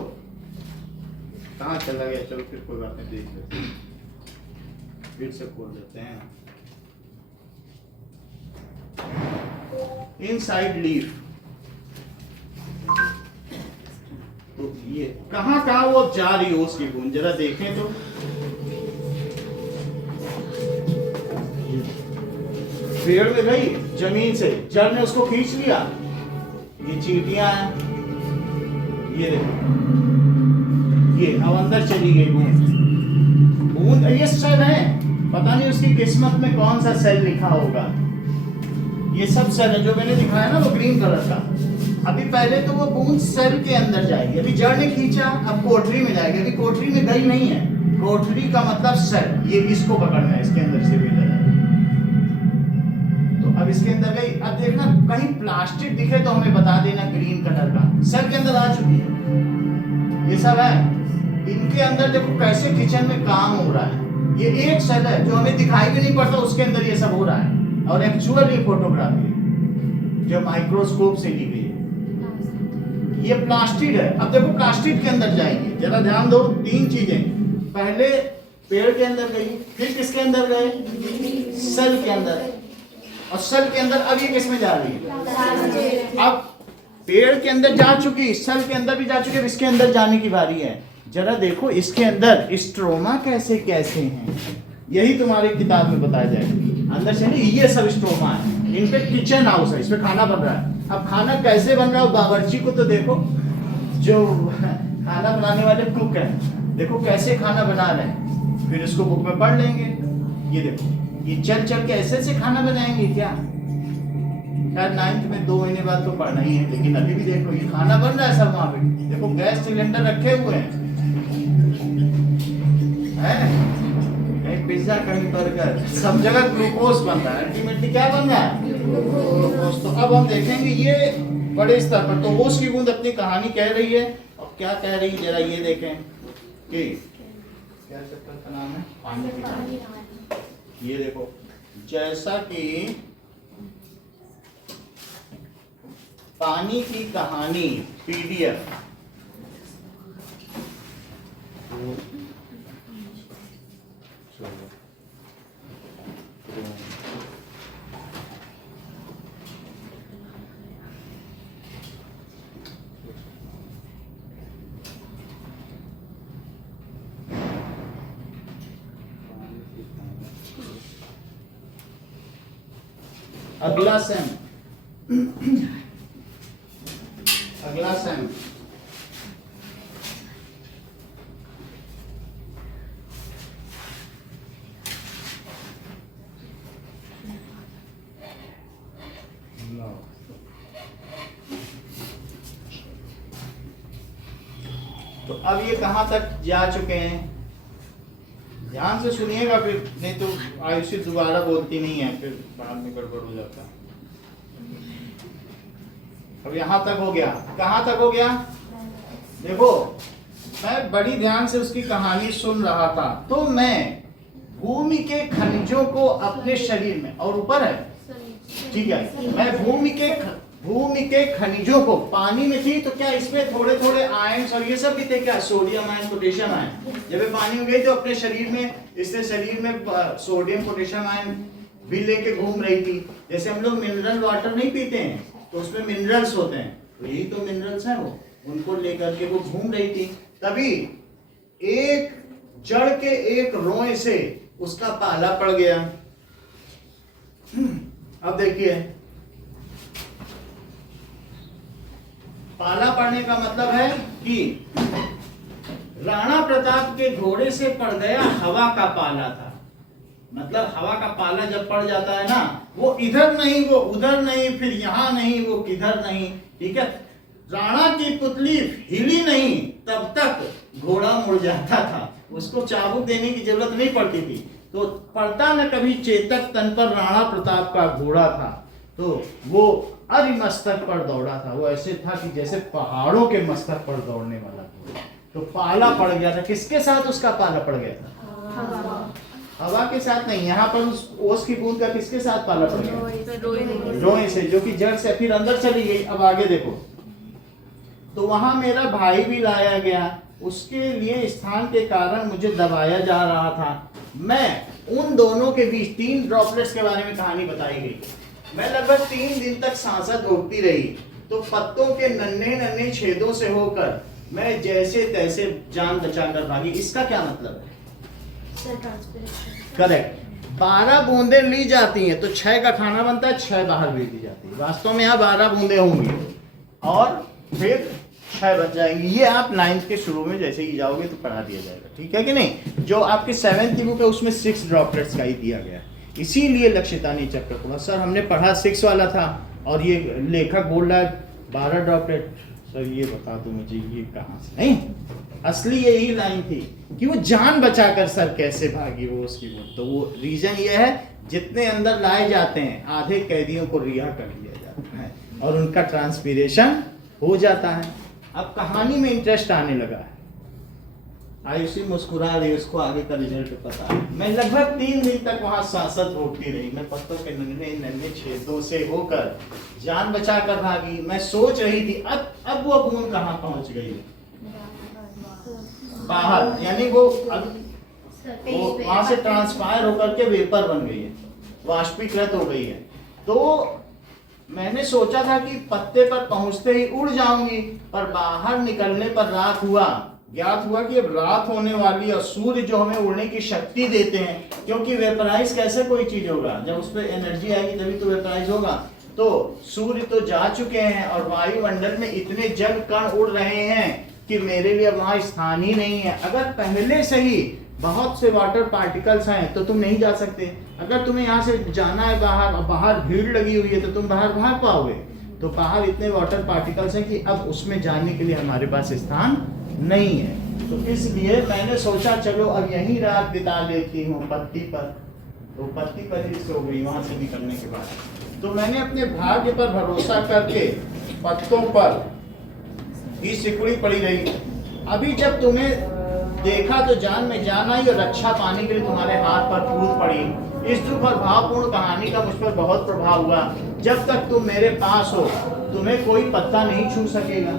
कहाँ चला गया। चलो फिर कोई बात नहीं, देख लेते हैं, फिर से खोल देते हैं। Inside leaf. तो ये कहाँ कहाँ वो जा रही हो उसकी बूंद, जरा देखें तो। पेड़ में गई, जमीन से जड़ ने उसको खींच लिया। ये चींटियां हैं, ये देखो, ये अब अंदर चली गई बूंद। बूंद ये सेल है, पता नहीं उसकी किस्मत में कौन सा सेल लिखा होगा। ये सब सेल है जो मैंने दिखाया ना, वो ग्रीन कलर का। अभी पहले तो वो बूंद सेल के अंदर जाएगी, अभी जड़ ने खींचा, अब कोठरी में जाएगी। अभी कोठरी में गई नहीं है, कोठरी का मतलब सेल, ये इसको पकड़ना है, इसके अंदर से भी जाए। तो अब इसके अंदर गई। अब देखना कहीं प्लास्टिक दिखे तो हमें बता देना, ग्रीन कलर का सेल के अंदर आ चुकी है। ये सब है इनके अंदर। देखो कैसे किचन में काम हो रहा है। ये एक सेल है जो हमें दिखाई भी नहीं पड़ता, उसके अंदर ये सब हो रहा है। और एक्चुअल ये फोटोग्राफी जो माइक्रोस्कोप से ली गई है, ये प्लास्टिड है। अब देखो प्लास्टिड के अंदर जाएंगे, जरा ध्यान दो। 3 चीजें, पहले पेड़ के अंदर गई, फिर किसके अंदर गए? सेल के अंदर। और सेल के अंदर अब ये किसमें जा रही है? अब पेड़ के अंदर जा चुकी, सेल के अंदर भी जा चुकी, अब इसके अंदर जाने की बारी है। जरा देखो इसके अंदर स्ट्रोमा कैसे कैसे हैं, यही तुम्हारी किताब में बताया जाएगा। अंदर से नहीं, ये सब स्ट्रोमा है। इन पे किचन हाउस है, इसमें खाना बन रहा है। अब खाना कैसे बन रहा है, बावर्ची को तो देखो, जो खाना बनाने वाले कुक हैं, देखो कैसे खाना बना रहे हैं। फिर इसको बुक में पढ़ लेंगे। ये देखो, ये चल चल के ऐसे खाना बनाएंगे क्या? खैर 9th में 2 महीने बाद तो पढ़ना ही है, लेकिन अभी भी देखो ये खाना बन रहा है सब वहां पे, देखो गैस सिलेंडर रखे हुए हैं, कहीं पिज्जा कहीं बर्गर, सब जगह ग्लूकोज बन रहा है। अल्टीमेटली क्या बन रहा है? ग्लूकोज। तो अब हम देखेंगे ये बड़े स्तर पर। तो ओस की बूंद अपनी कहानी कह रही है, और क्या कह रही है जरा ये देखें कि क्या चैप्टर का नाम है? पानी की कहानी। ये देखो, जैसा कि पानी की कहानी PDF, अगला सेम, अगला सेम तो अब ये कहां तक जा चुके हैं? ध्यान से सुनिएगा, फिर नहीं तो आयुषी दोबारा बोलती नहीं है, फिर बाद में गड़बड़ हो जाता है। अब यहां तक हो गया, कहां तक हो गया? देखो, मैं बड़ी ध्यान से उसकी कहानी सुन रहा था। तो मैं भूमि के खनिजों को अपने शरीर में, और ऊपर है, ठीक है, मैं भूमि के खनिजों को, पानी में थी तो क्या इसमें थोड़े थोड़े आयंस और ये सब भी थे क्या? Sodium ion, potassium ion. जब ये पानी में गई तो अपने शरीर में, इसने शरीर में सोडियम पोटेशियम आयन भी लेके घूम रही थी। जैसे हम लोग मिनरल वाटर नहीं पीते हैं तो उसमें मिनरल्स होते हैं, तो यही तो मिनरल्स हैं, वो उनको लेकर के वो घूम रही थी। तभी एक जड़ के एक रोए से उसका पाला पड़ गया। अब देखिए, पाला पड़ने का मतलब है कि राणा प्रताप के घोड़े से पड़ गया हवा का पाला था। मतलब हवा का पाला जब पड़ जाता है ना, वो इधर नहीं, वो उधर नहीं, फिर यहां नहीं, वो किधर नहीं, ठीक है। राणा की पुतली हिली नहीं तब तक घोड़ा मुड़ जाता था, उसको चाबुक देने की जरूरत नहीं पड़ती थी। तो पड़ता न कभी चेतक तन पर राणा प्रताप का घोड़ा था, तो वो अरिमस्तक पर दौड़ा था। वो ऐसे था कि जैसे पहाड़ों के मस्तक पर दौड़ने वाला था। तो पाला पड़ गया था। किसके साथ उसका पाला पड़ गया था? हवा के साथ नहीं, यहाँ पर उस ओस की बूंद का किसके साथ पाला पड़ गया? रोए से, जो कि जड़ से फिर अंदर चली गई। अब आगे देखो, तो वहां मेरा भाई भी लाया गया, उसके लिए स्थान के कारण मुझे दबाया जा रहा था। मैं उन दोनों के बीच 3 ड्रॉपलेट्स के बारे में कहानी बताई गई। मैं लगभग 3 दिन तक सांसें रोकती रही, तो पत्तों के नन्हे नन्हे छेदों से होकर मैं जैसे तैसे जान बचाकर भागी। इसका क्या मतलब है? करेक्ट। 12 बूंदे ली जाती हैं तो 6 का खाना बनता है, 6 बाहर भेज दी जाती है। वास्तव में यहाँ 12 बूंदे होंगी और फिर 6 बच जाएंगी। ये आप 9th के शुरू में जैसे ही जाओगे तो पढ़ा दिया जाएगा, ठीक है कि नहीं। जो आपके 7th की बुक है उसमें 6 ड्रॉपलेट्स का ही दिया गया है, इसीलिए लक्षिता ने चैप्टर पढ़ा। सर हमने पढ़ा 6 वाला था और ये लेखक बोल रहा है 12 ड्रॉपलेट। सर ये बता दो मुझे ये कहाँ से? नहीं, असली यही लाइन थी कि वो जान बचाकर सर कैसे भागी वो उसकी बुक। तो वो रीजन ये है, जितने अंदर लाए जाते हैं आधे कैदियों को रिहा कर दिया जाता है और उनका ट्रांसपीरेशन हो जाता है। अब कहानी में इंटरेस्ट आने लगा है। आयुषी मुस्कुरा रही, उसको आगे का रिजल्ट पता है। मैं लगभग 3 दिन तक वहां सांसत रोकती रही। मैं पत्तों के नन्हे नन्हे छेदों से होकर जान बचा कर भागी। मैं सोच रही थी अब वो बूंद कहाँ पहुंच गई? बाहर, यानी वो वहां से ट्रांसफायर होकर के वेपर बन गई है, वाष्पीकृत हो गई है। तो मैंने सोचा था कि पत्ते पर पहुंचते ही उड़ जाऊंगी, पर बाहर निकलने पर रात हुआ। ज्ञात हुआ कि अब रात होने वाली और सूर्य जो हमें उड़ने की शक्ति देते हैं, क्योंकि वेपराइज कैसे कोई चीज होगा, जब उस पर एनर्जी आएगी तभी तो वेपराइज होगा। तो सूर्य तो जा चुके हैं और वायुमंडल में इतने जल कण उड़ रहे हैं कि मेरे लिए वहां स्थान ही नहीं है। अगर पहले से ही बहुत से वाटर पार्टिकल्स हैं तो तुम नहीं जा सकते। अगर तुम्हें यहाँ से जाना है बाहर और बाहर भीड़ लगी हुई है तो तुम बाहर भाग पाओगे। तो बाहर इतने वाटर पार्टिकल्स हैं कि अब उसमें जाने के लिए हमारे पास स्थान नहीं है। तो इसलिए मैंने सोचा चलो अब यहीं रात बिता लेती हूँ पत्ती पर। तो पत्ती पर ही सो गई वहां से निकलने के बाद। तो मैंने अपने भाग्य पर भरोसा करके पत्तों पर ही सिकुड़ी पड़ी रही। अभी जब तुम्हें देखा तो जान में जान आई और रक्षा पाने के लिए तुम्हारे हाथ पर कूद पड़ी। इस दुख और भावपूर्ण कहानी का मुझ पर बहुत प्रभाव हुआ। जब तक तुम मेरे पास हो तुम्हें कोई पत्ता नहीं छू सकेगा।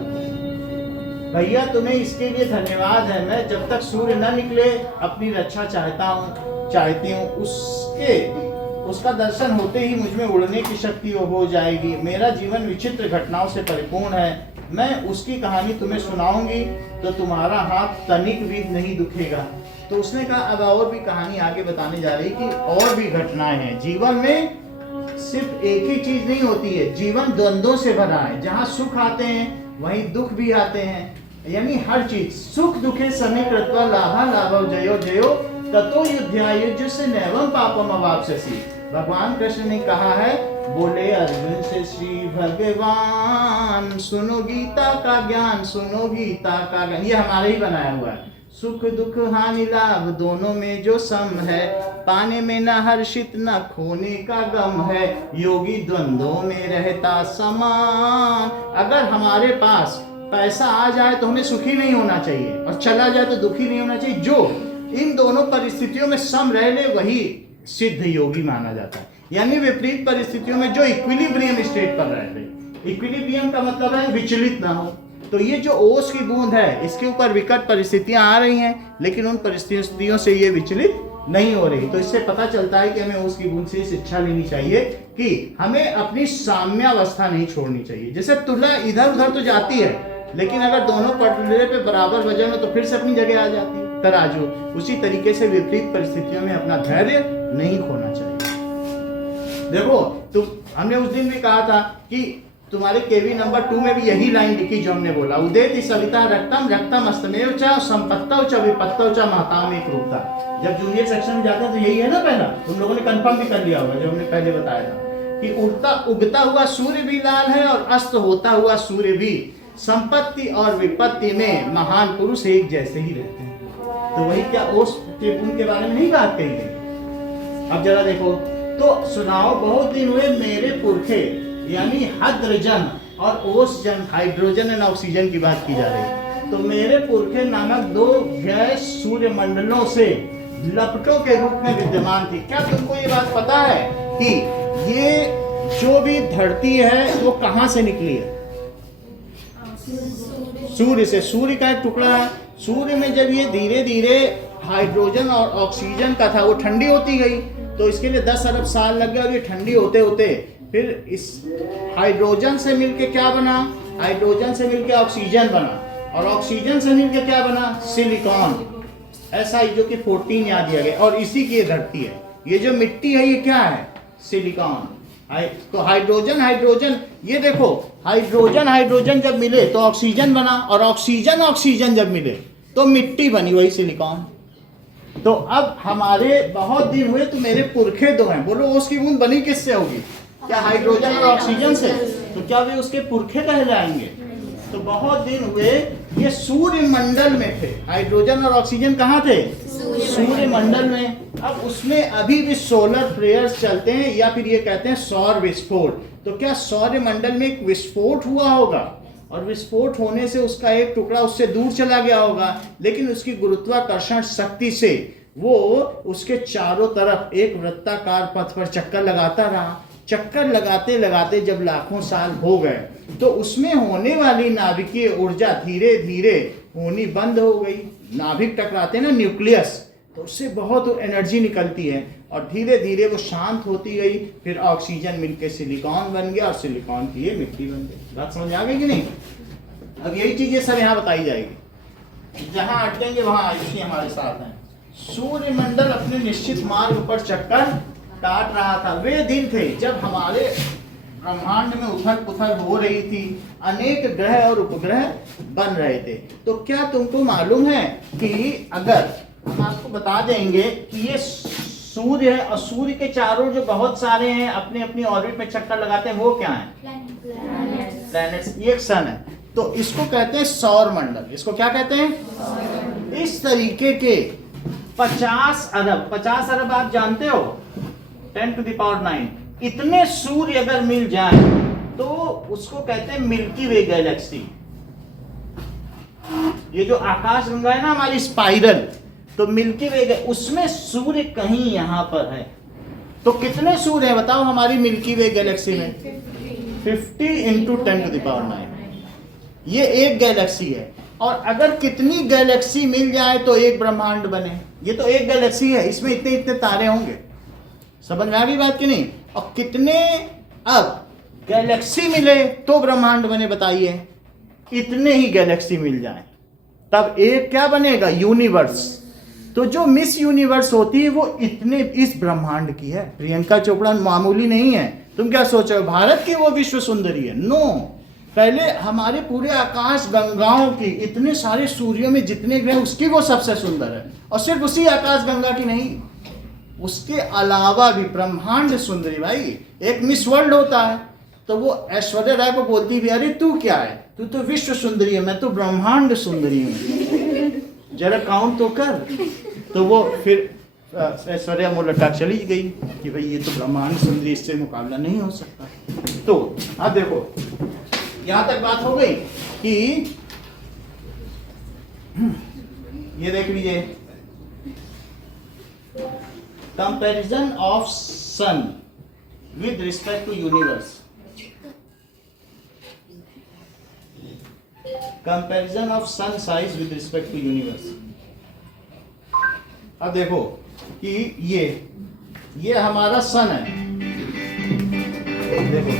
भैया तुम्हें इसके लिए धन्यवाद है। मैं जब तक सूर्य न निकले अपनी रक्षा चाहती हूँ उसका दर्शन होते ही मुझमें उड़ने की शक्ति हो जाएगी। मेरा जीवन विचित्र घटनाओं से परिपूर्ण है। मैं उसकी कहानी तुम्हें सुनाऊंगी तो तुम्हारा हाथ तनिक भी नहीं दुखेगा। तो उसने कहा अब और भी कहानी आगे बताने जा रही कि और भी घटनाएं हैं। जीवन में सिर्फ एक ही चीज नहीं होती है, जीवन द्वंद्वों से भरा है। जहाँ सुख आते हैं वहीं दुख भी आते हैं। यानी हर चीज सुख दुखे समीकृत्वा लाभा लाभव जयो जयो ततो युद्धायुज्य नैवं पापम अवाप्स्यसि। भगवान कृष्ण ने कहा है, बोले अर्जुन से श्री भगवान सुनो गीता का ज्ञान, सुनो गीता का ज्ञान। ये हमारे ही बनाया हुआ है। सुख दुख हानि लाभ दोनों में जो सम है, पाने में न हर्षित न खोने का गम है, योगी द्वंद्वों में रहता समान। अगर हमारे पास पैसा आ जाए तो हमें सुखी नहीं होना चाहिए और चला जाए तो दुखी नहीं होना चाहिए। जो इन दोनों परिस्थितियों में सम रह ले वही सिद्ध योगी माना जाता है। यानी विपरीत परिस्थितियों में जो इक्विलिब्रियम स्टेट पर रहे। इक्विलिब्रियम का मतलब है विचलित ना हो। तो ये जो ओस की बूंद है इसके ऊपर विकट परिस्थितियां आ रही हैं लेकिन उन परिस्थितियों से ये विचलित नहीं हो रही। तो इससे पता चलता है कि हमें ओस की बूंद से शिक्षा लेनी चाहिए कि हमें अपनी साम्यावस्था नहीं छोड़नी चाहिए। जैसे तुला इधर उधर तो जाती है लेकिन अगर दोनों पटरे पे बराबर वजन हो तो फिर से अपनी जगह आ जाती है तराजू। उसी तरीके से विपरीत परिस्थितियों में अपना धैर्य नहीं खोना चाहिए। देखो तुम हमने उस दिन भी कहा था कि तुम्हारे केवी नंबर 2 में भी यही लाइन लिखी जो हमने बोला, उदेति सविता रक्तम रक्तम अस्तमेव च संपत्तौ च विपत्तौ च महताम एक रूपता। जब जूनियर सेक्शन में जाते हैं तो यही है ना। पहला तुम लोगों ने कंफर्म भी कर लिया होगा जो हमने पहले बताया था कि उगता हुआ सूर्य भी लाल है और अस्त होता हुआ सूर्य भी। संपत्ति और विपत्ति में महान पुरुष एक जैसे ही रहते हैं। तो वही क्या ओस के गुण के बारे में नहीं बात कही गई। अब जरा देखो तो सुनाओ, बहुत दिन हुए मेरे पुरखे यानी हाइड्रोजन और ओस जन, हाइड्रोजन एंड ऑक्सीजन की बात की जा रही है। तो मेरे पुरखे नामक 2 गैस सूर्य मंडलों से लपटों के रूप में विद्यमान थी। क्या तुमको ये बात पता है कि ये जो भी धरती है वो कहाँ से निकली है? सूर्य से। सूर्य का एक टुकड़ा है। सूर्य में जब ये धीरे धीरे हाइड्रोजन और ऑक्सीजन का था वो ठंडी होती गई तो इसके लिए 10 अरब साल लग गए और ये ठंडी होते होते फिर इस हाइड्रोजन से मिलके क्या बना? हाइड्रोजन से मिलके ऑक्सीजन बना और ऑक्सीजन से मिलके क्या बना? सिलिकॉन। ऐसा जो कि 14 यहाँ दिया गया। और इसी की ये धरती है। ये जो मिट्टी है ये क्या है? सिलिकॉन। तो हाइड्रोजन ये देखो, हाइड्रोजन जब मिले तो ऑक्सीजन बना और ऑक्सीजन जब मिले तो मिट्टी बनी, वही सिलिकॉन। तो अब हमारे बहुत दिन हुए तो मेरे पुरखे 2 हैं। बोलो उसकी बूंद बनी किससे होगी? क्या हाइड्रोजन और ऑक्सीजन से? तो क्या वे उसके पुरखे कहलाएंगे? तो बहुत दिन हुए ये सूर्य मंडल में थे। हाइड्रोजन और ऑक्सीजन कहाँ थे? सूर्य मंडल में। अब उसमें अभी भी सोलर फ्लेयर्स चलते हैं या फिर ये कहते हैं सौर विस्फोट। तो क्या सौर मंडल में एक विस्फोट हुआ होगा और विस्फोट होने से उसका एक टुकड़ा उससे दूर चला गया होगा, लेकिन उसकी गुरुत्वाकर्षण शक्ति से वो उसके चारों तरफ एक वृत्ताकार पथ पर चक्कर लगाता रहा। चक्कर लगाते लगाते जब लाखों साल हो गए तो उसमें होने वाली नाभिकीय ऊर्जा धीरे धीरे होनी बंद हो गई। नाभिक टकराते ना न्यूक्लियस, तो उससे बहुत एनर्जी निकलती है और धीरे धीरे वो शांत होती गई। फिर ऑक्सीजन मिलके सिलिकॉन बन गया और सिलिकॉन की ये मिट्टी बन गई। बात समझ आ गई कि नहीं? अब यही चीजें सर यहाँ बताई जाएगी। जहाँ अटकेंगे वहाँ आयुषी हमारे साथ हैं। सूर्य मंडल अपने निश्चित मार्ग पर चक्कर काट रहा था। वे दिन थे जब हमारे ब्रह्मांड में उथल पुथल हो रही थी, अनेक ग्रह और उपग्रह बन रहे थे। तो क्या तुमको मालूम है कि अगर हम आपको बता देंगे कि ये सूर्य है और सूर्य के चारों जो बहुत सारे हैं अपने अपनी ऑर्बिट में चक्कर लगाते हैं, वो क्या है? प्लैनेट्स। ये एक सन है, तो इसको कहते हैं सौर मंडल। इसको क्या कहते हैं? इस तरीके के 50 अरब आप जानते हो 10⁹ इतने सूर्य अगर मिल जाए तो उसको कहते हैं मिल्की वे गैलेक्सी। ये जो आकाश गंगा है ना हमारी स्पाइरल, तो मिल्की वे, उसमें सूर्य कहीं यहां पर है। तो कितने सूर्य हैं बताओ हमारी मिल्की वे गैलेक्सी में? 50 × 10⁹ ये एक गैलेक्सी है। और अगर कितनी गैलेक्सी मिल जाए तो एक ब्रह्मांड बने। ये तो एक गैलेक्सी है, इसमें इतने इतने तारे होंगे। समझ में आ गई बात कि नहीं? और कितने अब गैलेक्सी मिले तो ब्रह्मांड बने बताइए? इतने ही गैलेक्सी मिल जाए तब एक क्या बनेगा? यूनिवर्स। तो जो मिस यूनिवर्स होती है वो इतने इस ब्रह्मांड की है। प्रियंका चोपड़ा मामूली नहीं है। तुम क्या सोच रहे हो भारत की वो विश्व सुंदरी है? नो, पहले हमारे पूरे आकाश गंगाओं की, इतने सारे सूर्यों में जितने ग्रह उसकी वो सबसे सुंदर है। और सिर्फ उसी आकाश गंगा की नहीं, उसके अलावा भी ब्रह्मांड सुंदरी। भाई एक मिस वर्ल्ड होता है तो वो ऐश्वर्या राय को बोलती भी, अरे तू क्या है, तू तो विश्व सुंदरी है, मैं तो ब्रह्मांड सुंदरी हूँ, जरा काउंट तो कर। तो वो फिर ऐश्वर्या मुंह लटका चली गई कि भाई ये तो ब्रह्मांड सुंदरी, इससे मुकाबला नहीं हो सकता। तो अब देखो यहां तक बात हो गई कि ये देख लीजिए, comparison of sun with respect to universe. Comparison of sun size with respect to universe. अब देखो कि ये हमारा सन है। देखो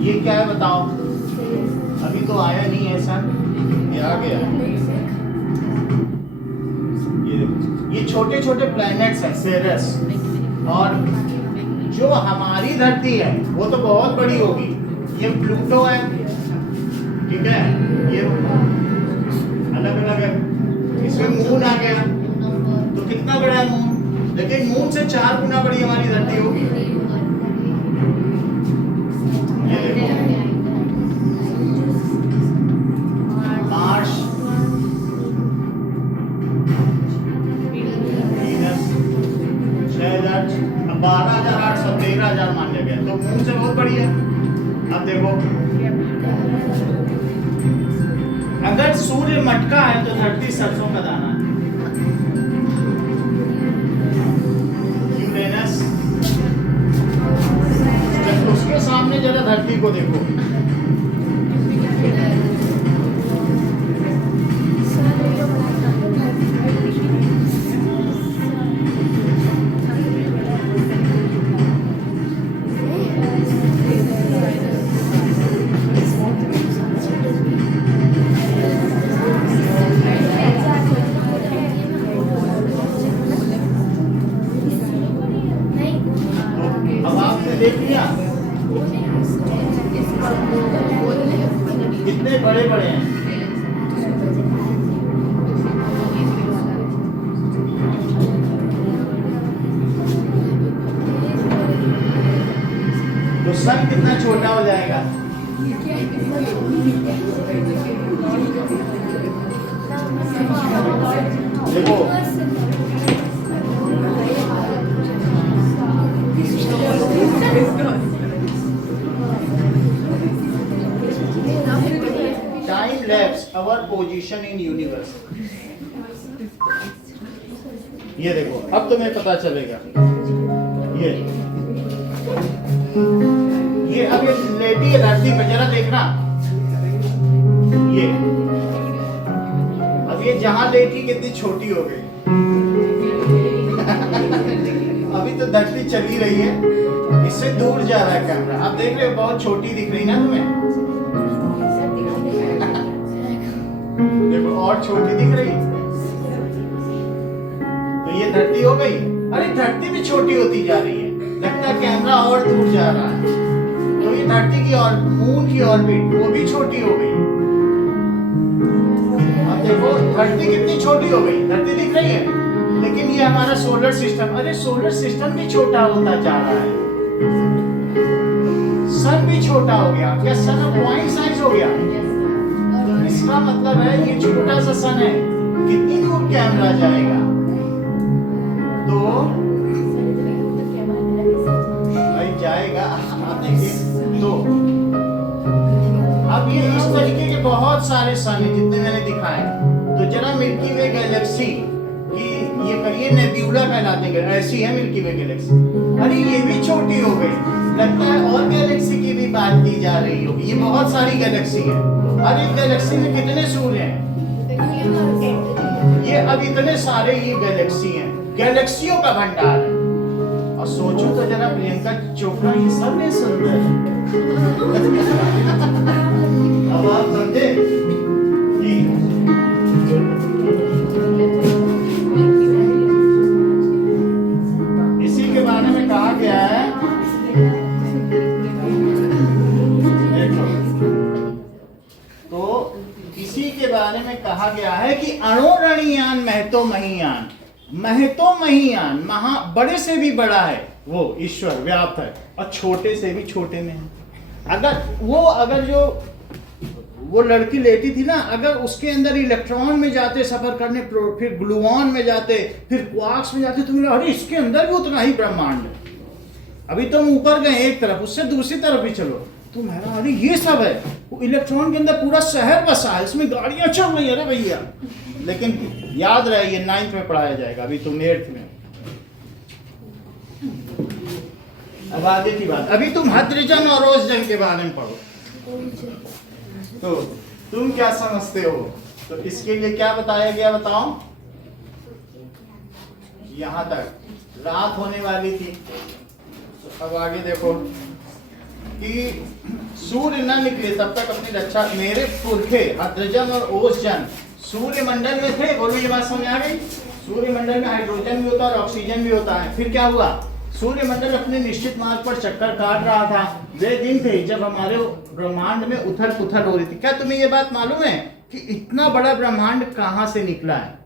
ये क्या है बताओ? अभी तो आया नहीं है सन, ये आ गया। ये देखो, ये छोटे छोटे प्लैनेट्स हैं सेरेस। और जो हमारी धरती है वो तो बहुत बड़ी होगी। ये प्लूटो है, ठीक है, ये अलग अलग है। इसमें मून आ गया, तो कितना बड़ा है मून? लेकिन मून से 4 गुना बड़ी हमारी धरती होगी। ये देखो मार्स, वीनस 6000, 12,800, 13,000 मान लिया गया, तो मून से बहुत बड़ी है। अब देखो अगर सूर्य मटका है तो धरती सरसों का दाना है। यूरेनस, उसके सामने जरा धरती को देखो। अब आपने देख लिया कितने बड़े बड़े हैं। तो सन कितना छोटा हो जाएगा? देखो time lapse our position in universe. ये देखो अब तुम्हें पता चलेगा। ये अब ये लेटी है धरती पे, जरा देखना। ये अब ये जहां लेटी कितनी छोटी हो गई। अभी तो धरती चली रही है, इससे दूर जा रहा है कैमरा। आप देख रहे हो बहुत छोटी दिख रही ना तुम्हें? देखो और छोटी दिख रही। तो ये धरती हो गई। अरे धरती भी छोटी होती जा रही है, लगता है कैमरा और दूर जा रहा है। तो ये धरती की और मून की ऑर्बिट वो भी छोटी हो गई। अब देखो धरती कितनी छोटी हो गई, धरती दिख रही है, लेकिन ये हमारा सोलर सिस्टम, अरे सोलर सिस्टम भी छोटा होता जा रहा है। सन भी छोटा हो गया, क्या सन अब पॉइंट साइज हो गया? तो इसका मतलब है ये छोटा सा सन है, कितनी दूर कैमरा जाएगा? तो भाई जाएगा, आप देखिए। तो अब ये इस तरीके के बहुत सारे सन हैं जितने मैंने दिखाए। तो जरा मिल्की वे गैलेक्सी की ये करिए, नेब्यूला कहलाते हैं, ऐसी है मिल्की वे गैलेक्सी। अरे ये भी छोटी हो गई, लगता है और गैलेक्सी की भी बात की जा रही होगी। ये बहुत सारी गैलेक्सी है। अरे इस गैलेक्सी में कितने सूर्य हैं? ये अब इतने सारे ये गैलेक्सी हैं, गैलेक्सियों का भंडार है। और सोचो तो जरा प्रियंका चोपड़ा ये सब में सुंदर है। अब आप समझे कि इसी के बारे में कहा गया है, देखो तो इसी के बारे में कहा गया है कि अणोरणीयान महतो महीयान, महतो महीयान, महा बड़े से भी बड़ा है वो ईश्वर, व्याप्त है, और छोटे से भी छोटे में है। अगर जो वो लड़की लेटी थी ना, अगर उसके अंदर इलेक्ट्रॉन में जाते सफर करने, फिर ग्लूऑन में जाते, फिर क्वार्क्स में जाते, तो मिला अरे इसके अंदर भी उतना ही ब्रह्मांड है। अभी तुम ऊपर गए एक तरफ, उससे दूसरी तरफ भी चलो, तुम है ना, अरे ये सब है। वो इलेक्ट्रॉन के अंदर पूरा शहर बसा है, इसमें गाड़ियां चल रही है। अरे भैया, लेकिन याद रहे ये 9th में पढ़ाया जाएगा, अभी तुम 8th में। अब आगे की बात, अभी तुम हाइड्रोजन और ओजोन के बारे में पढ़ो। तो तुम क्या समझते हो? तो इसके लिए क्या बताया गया बताओ? यहां तक रात होने वाली थी। तो अब आगे देखो कि सूर्य न निकले तब तक अपनी रक्षा, मेरे पुरखे हाइड्रोजन और ओजोन सूर्यमंडल में थे। बोलो ये बात समझ आ गई? सूर्यमंडल में हाइड्रोजन भी होता है और ऑक्सीजन भी होता है। फिर क्या हुआ? सूर्यमंडल अपने निश्चित मार्ग पर चक्कर काट रहा था। वे दिन थे जब हमारे ब्रह्मांड में उथल पुथल हो रही थी। क्या तुम्हें यह बात मालूम है कि इतना बड़ा ब्रह्मांड कहां से निकला है?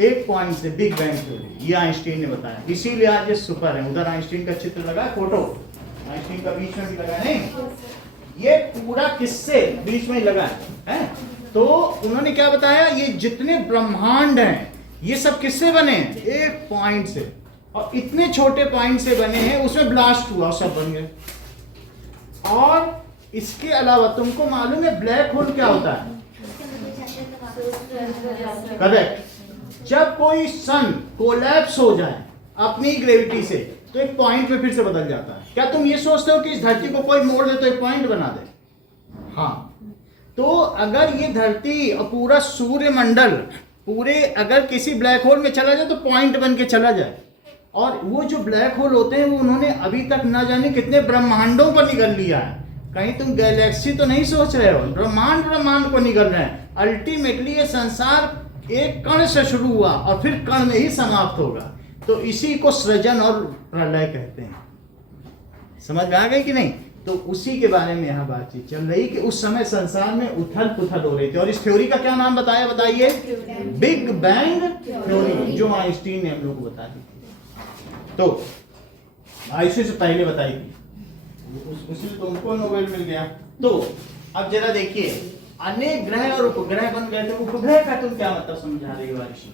एक पॉइंट से, बिग बैंग थ्योरी। ये आइंस्टीन ने बताया, इसीलिए आज ये सुपर है। उधर आइंस्टीन का चित्र लगा, फोटो आइंस्टीन का बीच में भी लगा, नहीं ये पूरा किससे बीच में ही लगा है? तो उन्होंने क्या बताया, ये जितने ब्रह्मांड हैं ये सब किससे बने हैं? एक पॉइंट से। और इतने छोटे पॉइंट से बने हैं, उसमें ब्लास्ट हुआ, सब बन गए। और इसके अलावा तुमको मालूम है ब्लैक होल क्या होता है? करेक्ट। जब कोई सन कोलैप्स हो जाए अपनी ग्रेविटी से, तो एक पॉइंट में फिर से बदल जाता है। क्या तुम ये सोचते हो कि इस धरती को कोई मोड़ दे तो एक पॉइंट बना दे? हाँ। तो अगर ये धरती और पूरा सूर्यमंडल पूरे अगर किसी ब्लैक होल में चला जाए तो पॉइंट बन के चला जाए। और वो जो ब्लैक होल होते हैं वो उन्होंने अभी तक ना जाने कितने ब्रह्मांडों पर निगल लिया है। कहीं तुम गैलेक्सी तो नहीं सोच रहे हो, ब्रह्मांड को निगल रहे हैं। अल्टीमेटली ये संसार एक कण से शुरू हुआ और फिर कण में ही समाप्त होगा। तो इसी को सृजन और प्रलय कहते हैं। समझ में आ गई कि नहीं? तो उसी के बारे में यहाँ बातचीत चल रही कि उस समय संसार में उथल पुथल हो रही थी। और इस थ्योरी का क्या नाम बताया, बताइए? बिग बैंग थ्योरी, जो आइंस्टीन ने हम लोग को बता दी थी। तो आयुष्य से पहले बताई थी, उसमें तो उनको नोबेल मिल गया। तो अब जरा देखिए, अनेक ग्रह और उपग्रह बन गए थे। उपग्रह का तुम क्या मतलब समझा रही हो आयुष्य?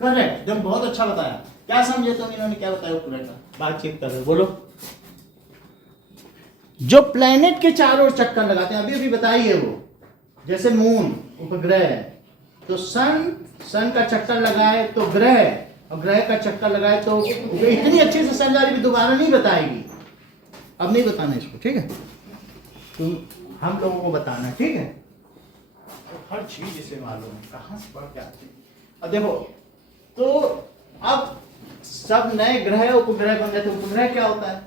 करेक्ट, तुम बहुत अच्छा बताया। क्या समझे तुम? इन्होंने क्या बताया उपग्रह का? बातचीत कर रहे, बोलो। जो प्लेनेट के चारों ओर चक्कर लगाते हैं, अभी अभी बताइए वो, जैसे मून उपग्रह है, तो सन का चक्कर लगाए तो ग्रह, और ग्रह का चक्कर लगाए तो इतनी अच्छी से समझा रही, दोबारा नहीं बताएगी। अब नहीं बताना इसको, ठीक है? तुम हम लोगों को बताना, ठीक है? तो हर चीज इसे मालूम है, कहाँ से पढ़ के आती है। अब देखो, तो अब सब नए ग्रह उपग्रह बन गए। तो उपग्रह क्या होता है?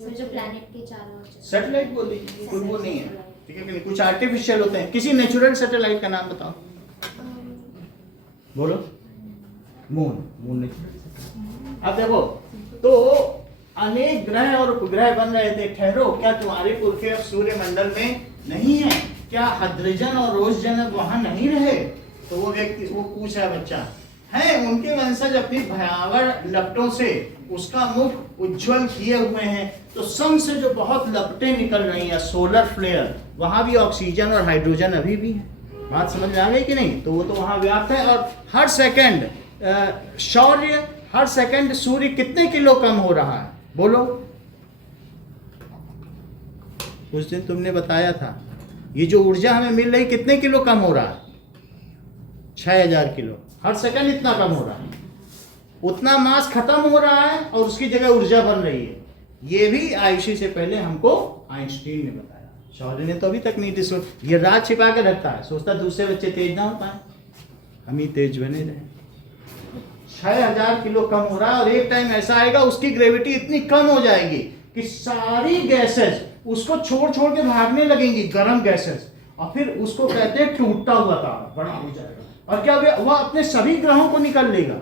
जो प्लैनेट के चारों ओर सैटेलाइट बोली, कोई वो नहीं है, ठीक है कि नहीं? कुछ आर्टिफिशियल होते हैं। किसी नेचुरल सैटेलाइट का नाम बताओ, बोलो। Moon natural. अब देखो, तो अनेक ग्रह और उपग्रह बन रहे थे। ठहरो, क्या तुम्हारे पुरखे अब सूर्य मंडल में नहीं है? क्या हद्रजन और रोशजन अब वहां नहीं रहे? तो वो व्यक्ति, वो पूछ रहा बच्चा, है उनके वंशज अपनी भयावह लपटों से उसका मुख उज्जवल किए हुए हैं। तो सन से जो बहुत लपटें निकल रही हैं, सोलर फ्लेयर, वहां भी ऑक्सीजन और हाइड्रोजन अभी भी है। बात समझ में आ गई कि नहीं? तो वो तो वहां व्याप्त है। और हर सेकंड शौर्य, हर सेकंड सूर्य कितने किलो कम हो रहा है? बोलो। उस दिन तुमने बताया था, ये जो ऊर्जा हमें मिल रही कितने किलो कम हो रहा है? 6000 किलो। हर सेकंड इतना कम हो रहा है। उतना मास खत्म हो रहा है और उसकी जगह ऊर्जा बन रही है। ये भी आयुषी से पहले हमको आइंस्टीन ने बताया। शौर्य ने तो अभी तक नहीं थी। ये राज छिपा के रखता है, सोचता दूसरे बच्चे तेज ना हो पाए, हम ही तेज बने रहे। 6000 किलो कम हो रहा है और एक टाइम ऐसा आएगा उसकी ग्रेविटी इतनी कम हो जाएगी कि सारी गैसेस उसको छोड़ छोड़ के भागने लगेंगी, गर्म गैसेस, और फिर उसको कहते हैं टूटता हुआ तारा, बड़ा हो जाएगा। और क्या वह अपने सभी ग्रहों को निकल लेगा?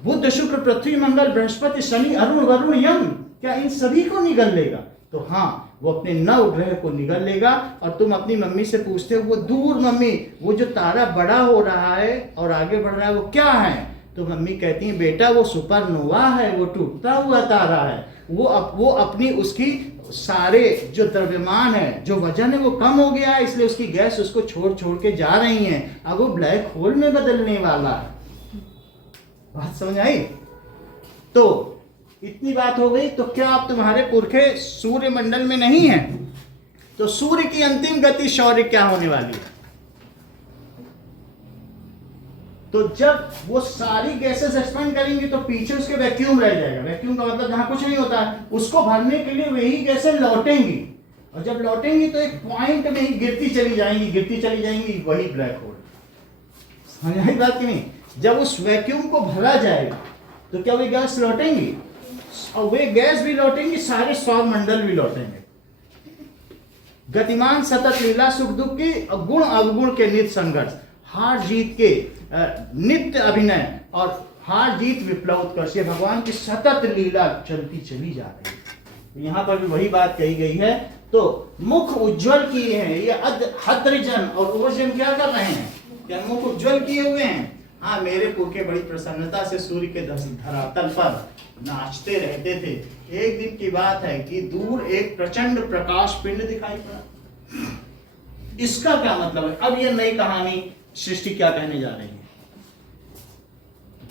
बुध, शुक्र, पृथ्वी, मंगल, बृहस्पति, शनि, अरुण, वरुण, यम, क्या इन सभी को निगल लेगा? तो हाँ, वो अपने 9 ग्रह को निगल लेगा। और तुम अपनी मम्मी से पूछते हो, वो दूर मम्मी, वो जो तारा बड़ा हो रहा है और आगे बढ़ रहा है, वो क्या है? तो मम्मी कहती है, बेटा वो सुपरनोवा है, वो टूटता हुआ तारा है। वो अपनी उसकी सारे जो द्रव्यमान है, जो वजन है, वो कम हो गया है, इसलिए उसकी गैस उसको छोड़ छोड़ के जा रही है। अब वो ब्लैक होल में बदलने वाला है। बात समझ आई? तो इतनी बात हो गई। तो क्या आप तुम्हारे पुरखे सूर्य मंडल में नहीं है? तो सूर्य की अंतिम गति शौर्य क्या होने वाली है? तो जब वो सारी गैसेस एक्सपेंड करेंगी तो पीछे उसके वैक्यूम रह जाएगा। वैक्यूम का मतलब जहां कुछ नहीं होता है, उसको भरने के लिए वही गैसें लौटेंगी, और जब लौटेंगी तो एक पॉइंट में ही गिरती चली जाएंगी, वही ब्लैक होल। समझ आई बात कि नहीं? जब उस वैक्यूम को भरा जाएगा तो क्या वे गैस लौटेंगी? और वे गैस भी लौटेंगी, सारे सौर मंडल भी लौटेंगे। गतिमान सतत लीला, सुख दुख की गुण अवगुण के नित्य संघर्ष, हार जीत के नित्य अभिनय और हार जीत विप्लव उत्कर्ष, भगवान की सतत लीला चलती चली जा रही है। यहाँ पर भी वही बात कही गई है। तो मुख उज्जवल किए हैं ये हद्रजन और ओजन, क्या कर रहे हैं? क्या मुख उज्जवल किए हुए हैं? हाँ, मेरे पुरखे बड़ी प्रसन्नता से सूर्य के धरातल पर नाचते रहते थे। एक दिन की बात है कि दूर एक प्रचंड प्रकाश पिंड दिखाई पड़ा। इसका क्या मतलब है? अब ये नई कहानी सृष्टि क्या कहने जा रही है?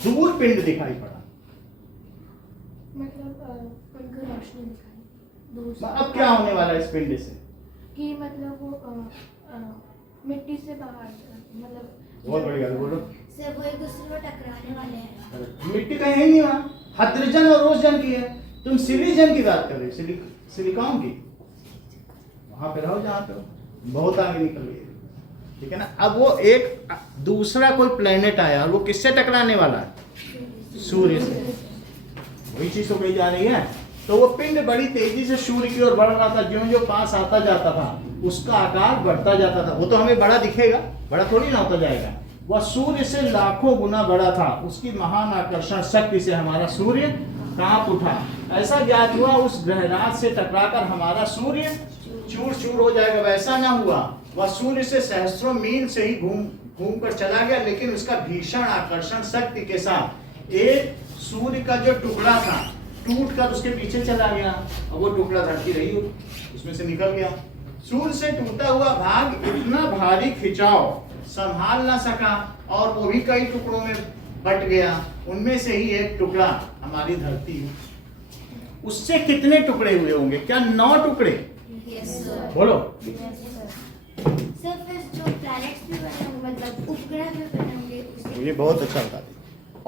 दूर पिंड दिखाई पड़ा, मतलब उनको रोशनी दिखाई दूर से। अब क्या होने वाला है इस पिंड से? कि मतलब वो मिट्टी से बाहर, मतलब बहुत बढ़िया, बोलो। सर वो एक दूसरे को टकराने वाले हैं। मिट्टी कहीं है नहीं वहां, हाइड्रोजन और रोशजन की है। तुम सिलिकॉन की बात कर रहे हो, सिलिकॉन की। वहां पे रहो जहां पे हो, बहुत आगे निकल गए, ठीक है ना? अब वो एक दूसरा कोई प्लेनेट आया और वो किससे टकराने वाला है? सूर्य से। वही चीज तो कही जा रही है। तो वो पिंड बड़ी तेजी से सूर्य की ओर बढ़ रहा था। ज्यों जो पास आता जाता था उसका आकार बढ़ता जाता था। वो तो हमें बड़ा दिखेगा, बड़ा थोड़ी ना होता जाएगा। वह सूर्य से लाखों गुना बड़ा था। उसकी महान आकर्षण शक्ति से हमारा सूर्य कांप उठा। ऐसा ज्ञात हुआ उस ग्रहराज से टकराकर हमारा सूर्य चूर चूर हो जाएगा। वैसा ना हुआ, वह सूर्य से सहस्त्रों मील से ही घूम कर चला गया, लेकिन उसका भीषण आकर्षण शक्ति के साथ एक सूर्य का जो टुकड़ा था टूट कर उसके पीछे चला गया, और वो टुकड़ा धरती रही, उसमें से निकल गया। सूर्य से टूटा हुआ भाग इतना भारी खिंचाव संभाल ना सका और वो भी कई टुकड़ों में बट गया। उनमें से ही एक टुकड़ा हमारी धरती है। उससे कितने टुकड़े हुए होंगे? क्या 9 टुकड़े? Yes sir. बोलो। सर फिर जो प्लैनेट्स भी बने होंगे, मतलब उपग्रह भी बने होंगे उससे। ये बहुत अच्छा बता दिया।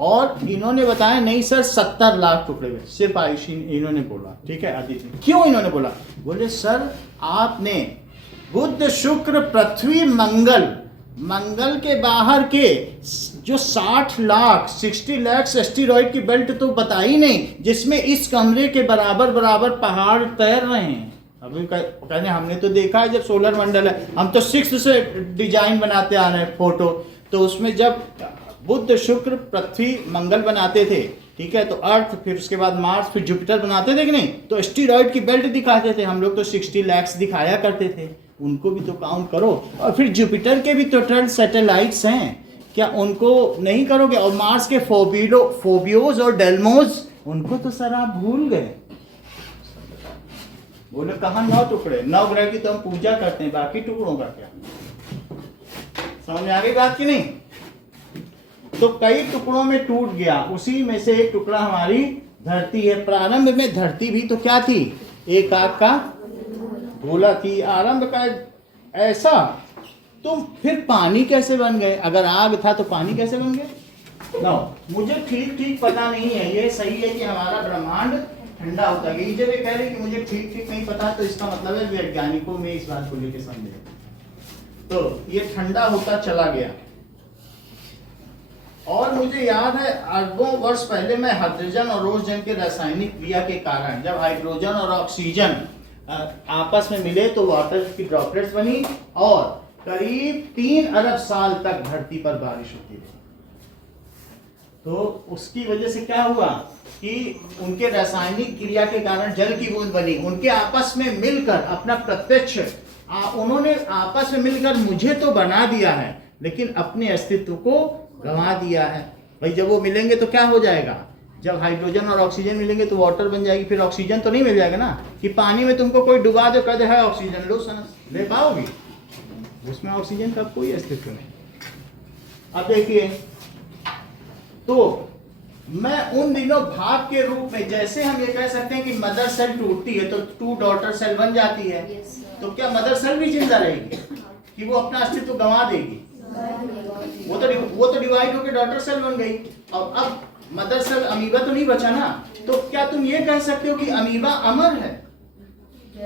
और इन्होंने बताया नहीं सर 70 लाख टुकड़े हुए, सिर्फ आयुषी इन्होंने बोला, ठीक है आदित्य। क्यों इन्होंने बोला? बोले सर आपने बुध, शुक्र, पृथ्वी, मंगल के बाहर के जो 60 लाख एस्टेरॉइड की बेल्ट तो बताई नहीं, जिसमें इस कमरे के बराबर पहाड़ तैर रहे हैं। अभी कहने हमने तो देखा है जब सोलर मंडल है, हम तो 6 से डिजाइन बनाते आ रहे हैं फोटो, तो उसमें जब बुध, शुक्र, पृथ्वी, मंगल बनाते थे, ठीक है। तो अर्थ, फिर उसके बाद मार्स, फिर जुपिटर बनाते थे कि नहीं, तो एस्टेरॉइड की बेल्ट दिखाते थे हम लोग, तो 60 लाख दिखाया करते थे, उनको भी तो काउंट करो। और फिर जुपिटर के भी तो 12 सैटेलाइट्स हैं, क्या उनको नहीं करोगे? और मार्स के फोबियोज और डेल्मोज, उनको तो सर आप भूल गए। बोले कहाँ 9 टुकड़े, 9 ग्रह की तो हम पूजा करते हैं, बाकी टुकड़ों का क्या? समझ में आ गई बात की नहीं? तो कई टुकड़ों में टूट गया, उसी में से एक टुकड़ा हमारी धरती है। प्रारंभ में धरती भी तो क्या थी? एक आग का गोला थी, आरंभ का ऐसा। तुम फिर पानी कैसे बन गए? अगर आग था तो पानी कैसे बन गए? नो, मुझे ठीक पता नहीं है। ये सही है कि हमारा ब्रह्मांड ठंडा होता है। जब ये कह रहे कि मुझे ठीक नहीं पता, तो इसका मतलब है वैज्ञानिकों में इस बात को लेकर संदेह। तो ये ठंडा होता चला गया। और मुझे याद है अरबों वर्ष पहले मैं हाइड्रोजन और ऑक्सीजन के रासायनिक क्रिया के कारण, जब हाइड्रोजन और ऑक्सीजन आपस में मिले तो वाटर की ड्रॉपलेट्स बनी, और करीब 3 अरब साल तक धरती पर बारिश होती रही। तो उसकी वजह से क्या हुआ कि उनके रासायनिक क्रिया के कारण जल की बूंद बनी। उनके आपस में मिलकर अपना प्रत्यक्ष, उन्होंने आपस में मिलकर मुझे तो बना दिया है, लेकिन अपने अस्तित्व को गंवा दिया है। भाई जब वो मिलेंगे तो क्या हो जाएगा? जब हाइड्रोजन और ऑक्सीजन मिलेंगे तो वाटर बन जाएगी। फिर ऑक्सीजन तो नहीं मिल जाएगा ना, कि पानी में तुमको कोई डुबा दो, कह दे है ऑक्सीजन लो, ले पाओगी? उसमें ऑक्सीजन का कोई अस्तित्व नहीं। अब देखिए, तो मैं उन दिनों भाप के रूप में, जैसे हम ये कह सकते हैं कि मदर सेल टूटती है तो 2 डॉटर सेल बन जाती है, तो क्या मदर सेल भी जिंदा रहेगी कि वो अपना अस्तित्व गंवा देगी? वो तो डिवाइड होकर डॉटर सेल बन गई। और अब मदर सेल, अमीबा तो नहीं बचा ना, तो क्या तुम ये कह सकते हो कि अमीबा अमर है?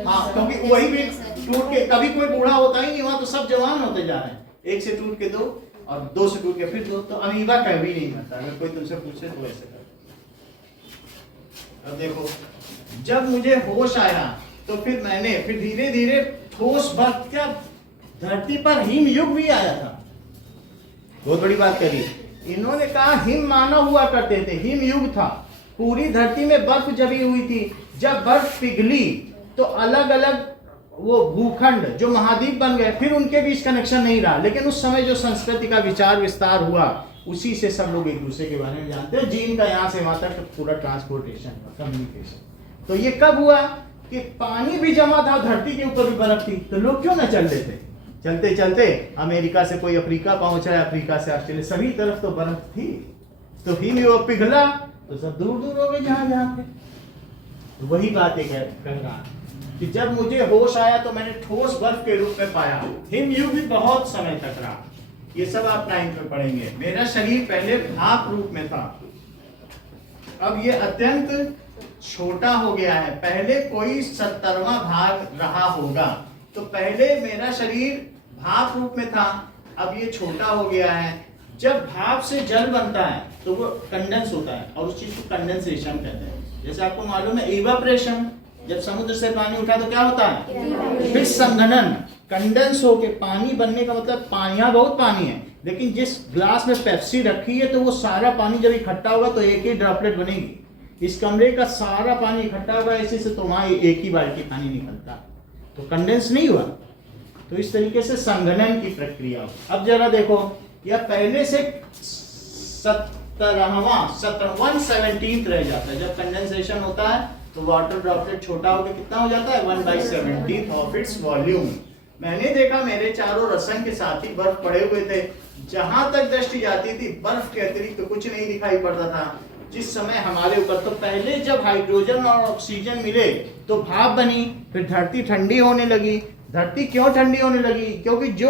हाँ, क्योंकि वही भी टूट के, कभी कोई बूढ़ा होता ही नहीं, वहां तो सब जवान होते जा रहे हैं। 1 से टूट के 2 और 2 से टूट के फिर 2, तो अमीबा कभी नहीं मरता। अगर कोई तुमसे पूछे तो ऐसे कर। अब देखो, जब मुझे होश आया तो फिर मैंने धीरे धीरे ठोस बर्फ, क्या धरती पर हिम युग भी आया था। बहुत बड़ी बात करी। इन्होंने कहा हिम मानव हुआ करते थे, हिम युग था। पूरी धरती में बर्फ जमी हुई थी। जब बर्फ पिघली तो अलग अलग वो भूखंड जो महाद्वीप बन गए, फिर उनके बीच कनेक्शन नहीं रहा। लेकिन उस समय जो संस्कृति का विचार विस्तार हुआ, उसी से सब लोग एक दूसरे के बारे में जानते हैं। जीन का यहाँ से वहां तक पूरा ट्रांसपोर्टेशन, कम्युनिकेशन। तो ये कब हुआ कि पानी भी जमा था, धरती के ऊपर भी बर्फ थी, तो लोग क्यों न चल देते? चलते चलते अमेरिका से कोई अफ्रीका पहुंचा है, अफ्रीका से ऑस्ट्रेलिया, सभी तरफ तो बर्फ थी। तो हिम युग पिघला तो सब दूर दूर हो गए जहां जहां थे। तो वही बात एक कर रहा कि जब मुझे होश आया तो मैंने ठोस बर्फ के रूप में पाया। हिम युग भी बहुत समय तक रहा। ये सब आप 9th में पढ़ेंगे। मेरा शरीर पहले भाप रूप में था, अब ये अत्यंत छोटा हो गया है। पहले कोई 70वां भाग रहा होगा। तो पहले मेरा शरीर भाप रूप में था, अब ये छोटा हो गया है। जब भाप से जल बनता है तो वो कंडेंस होता है, और उस चीज को कंडेंसेशन कहते हैं। जैसे आपको मालूम है इवापोरेशन, जब समुद्र से पानी उठा तो क्या होता है? फिर संघनन, कंडेंस होके पानी बनने का मतलब यहाँ बहुत पानी है, लेकिन जिस ग्लास में पेप्सी रखी है तो वो सारा पानी जब इकट्ठा होगा तो एक ही ड्रॉपलेट बनेगी। इस कमरे का सारा पानी इकट्ठा होगा ऐसे से, तो वहां एक ही बाल्टी पानी निकलता, तो कंडेंस नहीं हुआ। तो इस तरीके से संघनन की प्रक्रिया हो। अब जरा देखो, यह पहले से 1/17 रह जाता है। जब कंडेंसेशन होता है तो वाटर ड्रॉपलेट छोटा होकर कितना हो जाता है? 1/17 ऑफ इट्स वॉल्यूम। मैंने देखा मेरे चारों असंख्य साथी बर्फ पड़े हुए थे, जहां तक दृष्टि जाती थी बर्फ के अतिरिक्त तो कुछ नहीं दिखाई पड़ता था। जिस समय हमारे ऊपर, तो पहले जब हाइड्रोजन और ऑक्सीजन मिले तो भाप बनी, फिर धरती ठंडी होने लगी। धरती क्यों ठंडी होने लगी? क्योंकि जो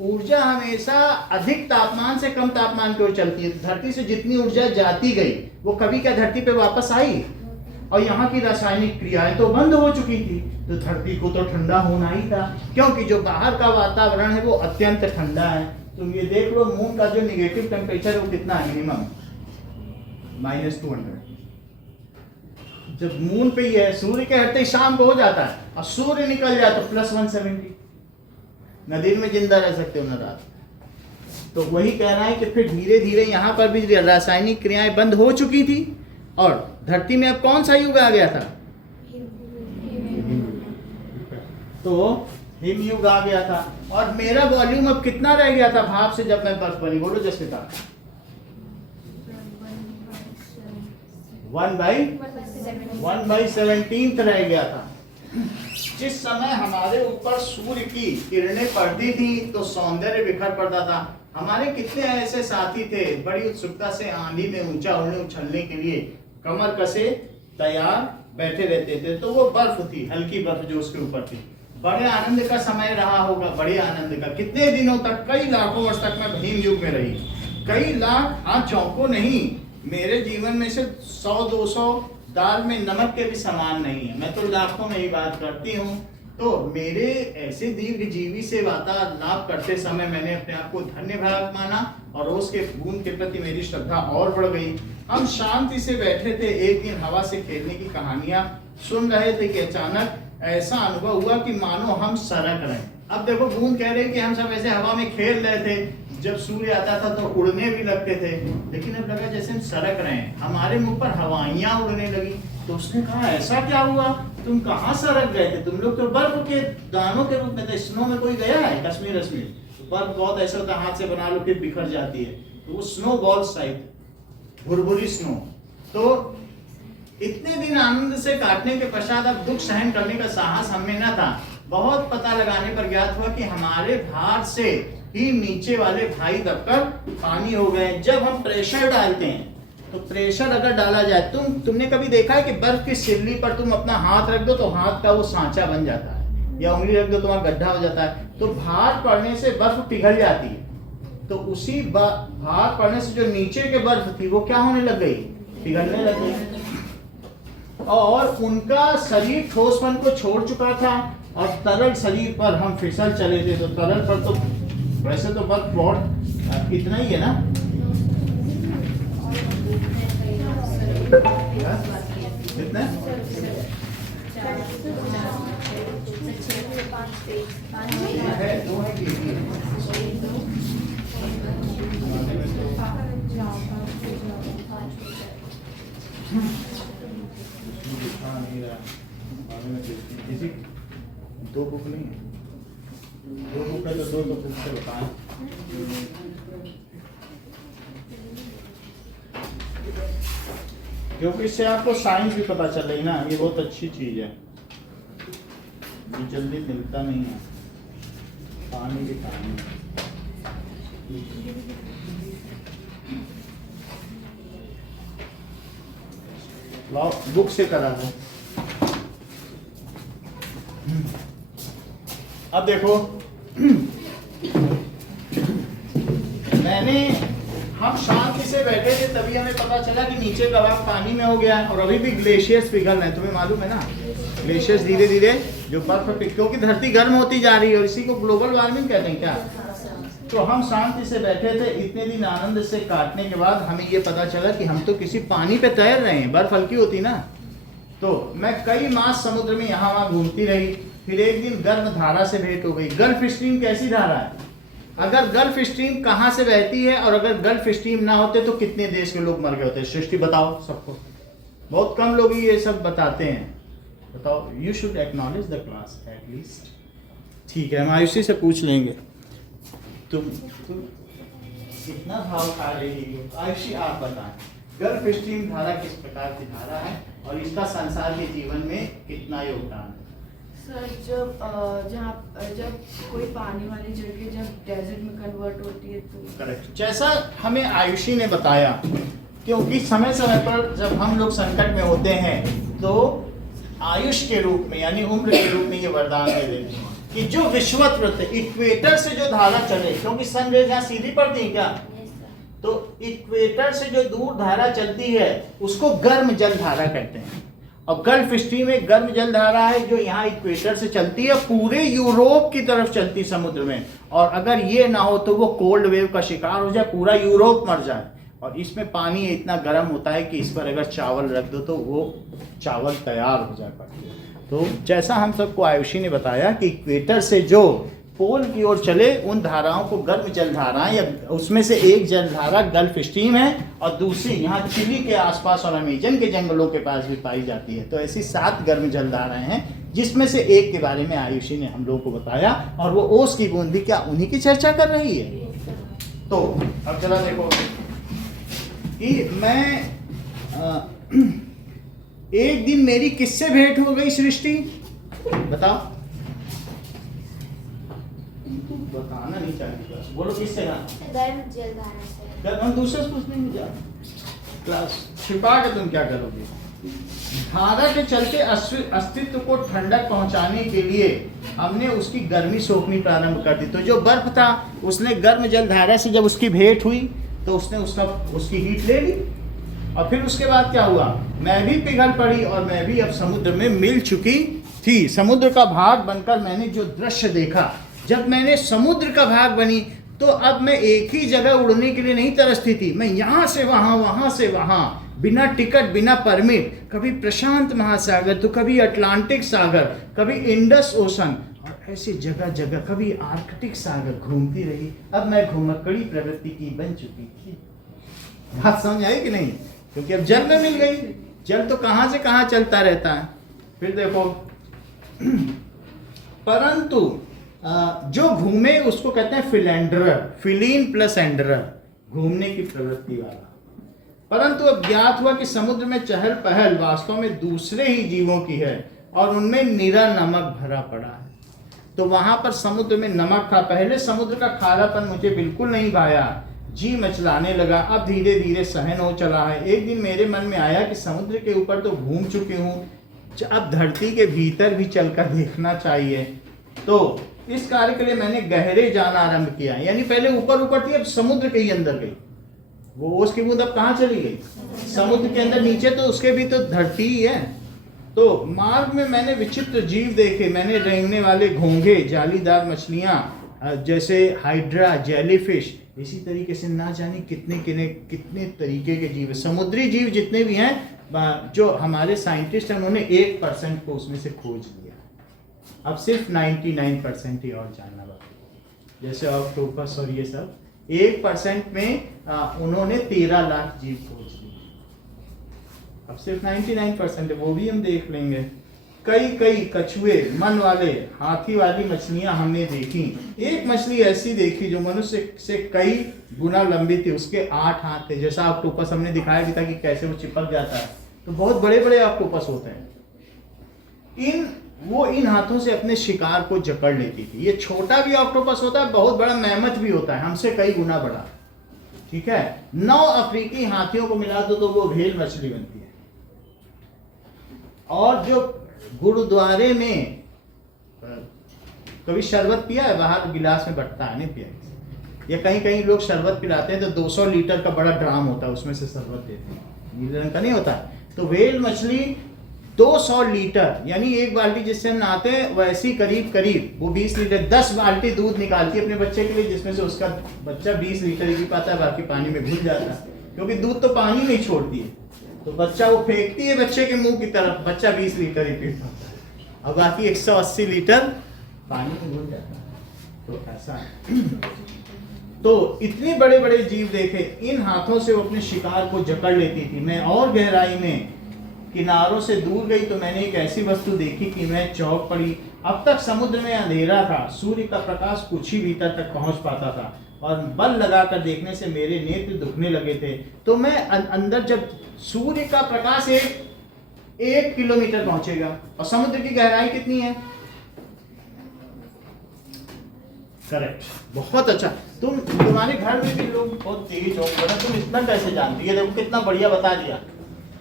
ऊर्जा हमेशा अधिक तापमान से कम तापमान की ओर चलती है। धरती से जितनी ऊर्जा जाती गई वो कभी क्या धरती पे वापस आई? और यहाँ की रासायनिक क्रियाएं तो बंद हो चुकी थी, तो धरती को तो ठंडा होना ही था, क्योंकि जो बाहर का वातावरण है वो अत्यंत ठंडा है। तुम ये देख लो, मून का जो निगेटिव टेम्परेचर है वो कितना है? मिनिमम -200। जब मून पे ही है, सूर्य के हटते ही शाम को हो जाता है, और सूर्य निकल जाए तो +170। न दिन में जिंदा रह सकते हो न रात। तो वही कह रहा है कि फिर धीरे धीरे यहाँ पर भी रासायनिक क्रियाएं बंद हो चुकी थी और धरती में अब कौन सा युग आ गया था? तो हिमयुग आ गया था। और मेरा वॉल्यूम अब कितना रह गया था भाप से जब मैं बर्फ बनी? बोलो जसमिता। 1/17 रह गया था। जिस समय हमारे ऊपर सूर्य की किरणें पड़ती थी तो सौंदर्य बिखर पड़ता था। हमारे कितने ऐसे साथी थे बड़ी उत्सुकता से आंधी में ऊंचा उछलने के लिए कमर कसे तैयार बैठे रहते थे। तो वो बर्फ थी, हल्की बर्फ जो उसके ऊपर थी। बड़े आनंद का समय रहा होगा, बड़े आनंद का। कितने दिनों तक, कई लाखों वर्ष तक मैं हिम युग में रही। कई लाख, हाँ चौंको नहीं, मेरे जीवन में से 100-200 दाल में नमक के भी समान नहीं है। मैं तो लाखों में ही बात करती हूँ। तो मेरे ऐसे दीर्घ जीवी से वार्तालाप करते समय मैंने अपने आप को धन्य भाग माना और रोज के बूंद के प्रति मेरी श्रद्धा और बढ़ गई। हम शांति से बैठे थे, एक दिन हवा से खेलने की कहानियां सुन रहे थे कि अचानक ऐसा अनुभव हुआ कि मानो हम सरक रहे हैं। अब देखो, बूंद कह रहे कि हम सब ऐसे हवा में खेल रहे थे, जब सूर्य आता था तो उड़ने भी लगते थे, लेकिन अब लगा जैसे हम सरक रहे हैं। हमारे मुंह पर हवाइयां उड़ने लगी। तो उसने कहा, ऐसा क्या हुआ, तुम कहाँ सरक गए थे? तुम लोग तो बर्फ के दानों के रूप में थे। स्नो में कोई गया है? कश्मीर तो बर्फ बहुत ऐसा होता है, हाथ से बना लो फिर बिखर जाती है, तो वो स्नो बॉल्स टाइप, भुरभुरी स्नो। तो इतने दिन आनंद से काटने के पश्चात अब दुख सहन करने का साहस हमें न था। बहुत पता लगाने पर ज्ञात हुआ कि हमारे भार से ही नीचे वाले भाई दबकर पानी हो गए। जब हम प्रेशर डालते हैं तो प्रेशर अगर डाला जाए, तुमने कभी देखा है कि बर्फ की सिल्ली पर तुम अपना हाथ रख दो तो हाथ का वो सांचा बन जाता है, या उंगली रख दो तुम्हारा गड्ढा हो जाता है। तो भार पड़ने से बर्फ पिघल जाती है। तो उसी भार पड़ने से जो नीचे के बर्फ थी वो क्या होने लग गई? पिघलने लग गई। और उनका शरीर ठोसपन को छोड़ चुका था और तरल शरीर पर हम फिसल चले थे। तो तरल पर तो वैसे तो बर्फ प्लॉट इतना ही है ना, कितना है? 2 है कि 1 है? 2 बुक नहीं है, 2 बुक है तो 2 तो बुक से बताएं। क्योंकि इससे आपको साइंस भी पता चलेगी ना, ये बहुत अच्छी चीज है, ये जल्दी मिलता नहीं है। पानी भी पानी लाओ, बुक से करा दो। अब देखो, हम शांति से बैठे थे, तभी हमें पता चला कि नीचे का भाग पानी में हो गया है और अभी भी ग्लेशियर्स पिघल रहे हैं। तुम्हें मालूम है ना, ग्लेशियर्स धीरे धीरे जो बर्फ, क्योंकि धरती गर्म होती जा रही है और इसी को ग्लोबल वार्मिंग कहते हैं क्या। तो हम शांति से बैठे थे, इतने दिन आनंद से काटने के बाद हमें ये पता चला कि हम तो किसी पानी पे तैर रहे हैं। बर्फ हल्की होती ना। तो मैं कई मास समुद्र में यहाँ वहाँ घूमती रही। फिर एक दिन गर्म धारा से भेंट हो गई। गल्फ स्ट्रीम कैसी धारा है? अगर गल्फ स्ट्रीम कहाँ से बहती है और अगर गल्फ स्ट्रीम ना होते तो कितने देश के लोग मर गए होते? सृष्टि बताओ सबको। बहुत कम लोग ये सब बताते हैं। बताओ, you should acknowledge the class at least. ठीक है, हम आयुषी से पूछ लेंगे। तुम कितना भाव खा रही हो? आयुषी आप बताएं, गल्फ स्ट्रीम धारा किस प्रकार की धारा है और इसका संसार के जीवन में कितना योगदान है? सर, जब कोई पानी वाली जगह जब डेजर्ट में कन्वर्ट होती है तो करेक्ट, जैसा हमें आयुषी ने बताया, क्योंकि समय समय पर जब हम लोग संकट में होते हैं तो आयुष के रूप में यानी उम्र के रूप में ये वरदान दे देते हैं कि जो विश्ववृत्त इक्वेटर से जो धारा चले, क्योंकि सन रेज यहाँ सीधी पड़ती है क्या, तो इक्वेटर से जो दूर धारा चलती है उसको गर्म जल धारा कहते हैं। अब गल्फ स्ट्रीम एक गर्म जल धारा है जो यहाँ इक्वेटर से चलती है, पूरे यूरोप की तरफ चलती है समुद्र में। और अगर ये ना हो तो वो कोल्ड वेव का शिकार हो जाए, पूरा यूरोप मर जाए। और इसमें पानी इतना गर्म होता है कि इस पर अगर चावल रख दो तो वो चावल तैयार हो जाता है। तो जैसा हम सबको आयुषी ने बताया कि इक्वेटर से जो पोल की ओर चले, उन धाराओं को गर्म जल धाराएं, या उसमें से एक जल धारा गल्फ स्ट्रीम है और दूसरी यहाँ चिली के आसपास और अमेजन के जंगलों के पास भी पाई जाती है। तो ऐसी 7 गर्म जल धाराएं हैं, जिसमें से एक के बारे में आयुषी ने हम लोगों को बताया, और वो ओस की बूंद भी क्या उन्हीं की चर्चा कर रही है। तो अब चला देखो कि मैं एक दिन मेरी किससे भेंट हो गई सृष्टि, बताओ, बताना नहीं चाहिए, बोलो किससे ना, गर्म जलधारा से। जब हम दूसरे से पूछने नहीं जा क्लास छिपा के तुम क्या करोगे। धारा के चलते अस्तित्व को ठंडक पहुंचाने के लिए हमने उसकी गर्मी सोखनी प्रारंभ कर दी। तो जो बर्फ था उसने गर्म जल धारा से जब उसकी भेंट हुई तो उसने उसकी हीट ले ली, और फिर उसके बाद क्या हुआ, मैं भी पिघल पड़ी और मैं भी अब समुद्र में मिल चुकी थी। समुद्र का भाग बनकर मैंने जो दृश्य देखा, जब मैंने समुद्र का भाग बनी तो अब मैं एक ही जगह उड़ने के लिए नहीं तरसती थी। मैं यहाँ से वहाँ, वहाँ से वहाँ, बिना टिकट, बिना परमिट, कभी प्रशांत महासागर तो कभी अटलांटिक सागर, कभी इंडस ओशन, और ऐसी जगह जगह, कभी आर्कटिक सागर घूमती रही। अब मैं घुमक्कड़ी प्रवृत्ति की बन चुकी थी। बात समझ आई कि नहीं? क्योंकि अब जल में मिल गई। जल तो कहाँ से कहाँ चलता रहता है। फिर देखो परंतु जो घूमे उसको कहते हैं फिलेंडरर, फिलीन प्लस एंडरर, घूमने की प्रवृत्ति वाला। परंतु अब ज्ञात हुआ कि समुद्र में चहल पहल वास्तव में दूसरे ही जीवों की है और उनमें निरा नमक भरा पड़ा है। तो वहां पर समुद्र में नमक था। पहले समुद्र का खारापन मुझे बिल्कुल नहीं भाया, जी मचलाने लगा। अब धीरे धीरे सहन हो चला है। एक दिन मेरे मन में आया कि समुद्र के ऊपर तो घूम चुकी हूँ, अब धरती के भीतर भी चलकर देखना चाहिए। तो इस कार्य के लिए मैंने गहरे जाना आरंभ किया। यानी पहले ऊपर ऊपर थी, अब समुद्र के ही अंदर गई। वो ओस की बूंद अब कहाँ चली गई? समुद्र के अंदर। नीचे तो उसके भी तो धरती ही है। तो मार्ग में मैंने विचित्र जीव देखे। मैंने रेंगने वाले घोंघे, जालीदार मछलियाँ जैसे हाइड्रा, जेलीफिश, इसी तरीके से ना जाने कितने तरीके के जीव, समुद्री जीव जितने भी हैं, जो हमारे साइंटिस्ट हैं उन्होंने 1% को उसमें से खोज लिया। अब सिर्फ 99% ही और जानना बाकी। जैसे ऑक्टोपस और ये सब 1% में उन्होंने 13 लाख जीव खोज लिए। अब सिर्फ 99% है, वो भी हम देख लेंगे। कई कछुए, मन वाले, हाथी वाली मछलियां हमने देखी। एक मछली ऐसी देखी जो मनुष्य से कई गुना लंबी थी। उसके 8 हाथ थे। जैसा ऑक्टोपस हमने दिखाया भी था कि कैसे वो चिपक जाता है। तो बहुत बड़े बड़े ऑक्टोपस होते हैं। वो इन हाथों से अपने शिकार को जकड़ लेती थी। ये छोटा भी ऑक्टोपस होता है, बहुत बड़ा मैमथ भी होता है, हमसे कई गुना बड़ा। ठीक है। 9 अफ्रीकी हाथियों को मिला दो तो वो व्हेल मछली बनती है। और जो गुरुद्वारे में कभी शरबत पिया है? बाहर गिलास में बटता है, नहीं पिया? या कहीं लोग शरबत पिलाते हैं तो 200 लीटर का बड़ा ड्राम होता है, उसमें से शरबत देते हैं, नीले रंग का नहीं होता। तो व्हेल मछली 200 लीटर, यानी एक बाल्टी जिससे हम नहाते हैं वैसी करीब वो 20 लीटर, 10 बाल्टी दूध निकालती है अपने बच्चे के लिए, जिसमें से उसका बच्चा 20 लीटर ही पी पाता है, बाकी पानी में घुल जाता है, क्योंकि दूध तो पानी में ही छोड़ती है। तो बच्चा वो फेंकती है बच्चे के मुंह की तरफ, बच्चा 20 लीटर ही पी पाता है और बाकी 180 लीटर पानी में घुल जाता है। तो ऐसा है। तो इतने बड़े बड़े जीव देखे। इन हाथों से वो अपने शिकार को जकड़ लेती थी। मैं और गहराई में किनारों से दूर गई तो मैंने एक ऐसी वस्तु देखी कि मैं चौंक पड़ी। अब तक समुद्र में अंधेरा था, सूर्य का प्रकाश कुछ ही भीतर तक पहुंच पाता था और बल लगाकर देखने से मेरे नेत्र दुखने लगे थे। तो मैं अंदर, जब सूर्य का प्रकाश 1 किलोमीटर पहुंचेगा और समुद्र की गहराई कितनी है? करेक्ट, बहुत अच्छा। तुम्हारे घर में भी लोग बहुत तेज हो, तुम इतना कैसे जानती है? देखो कितना बढ़िया बता दिया।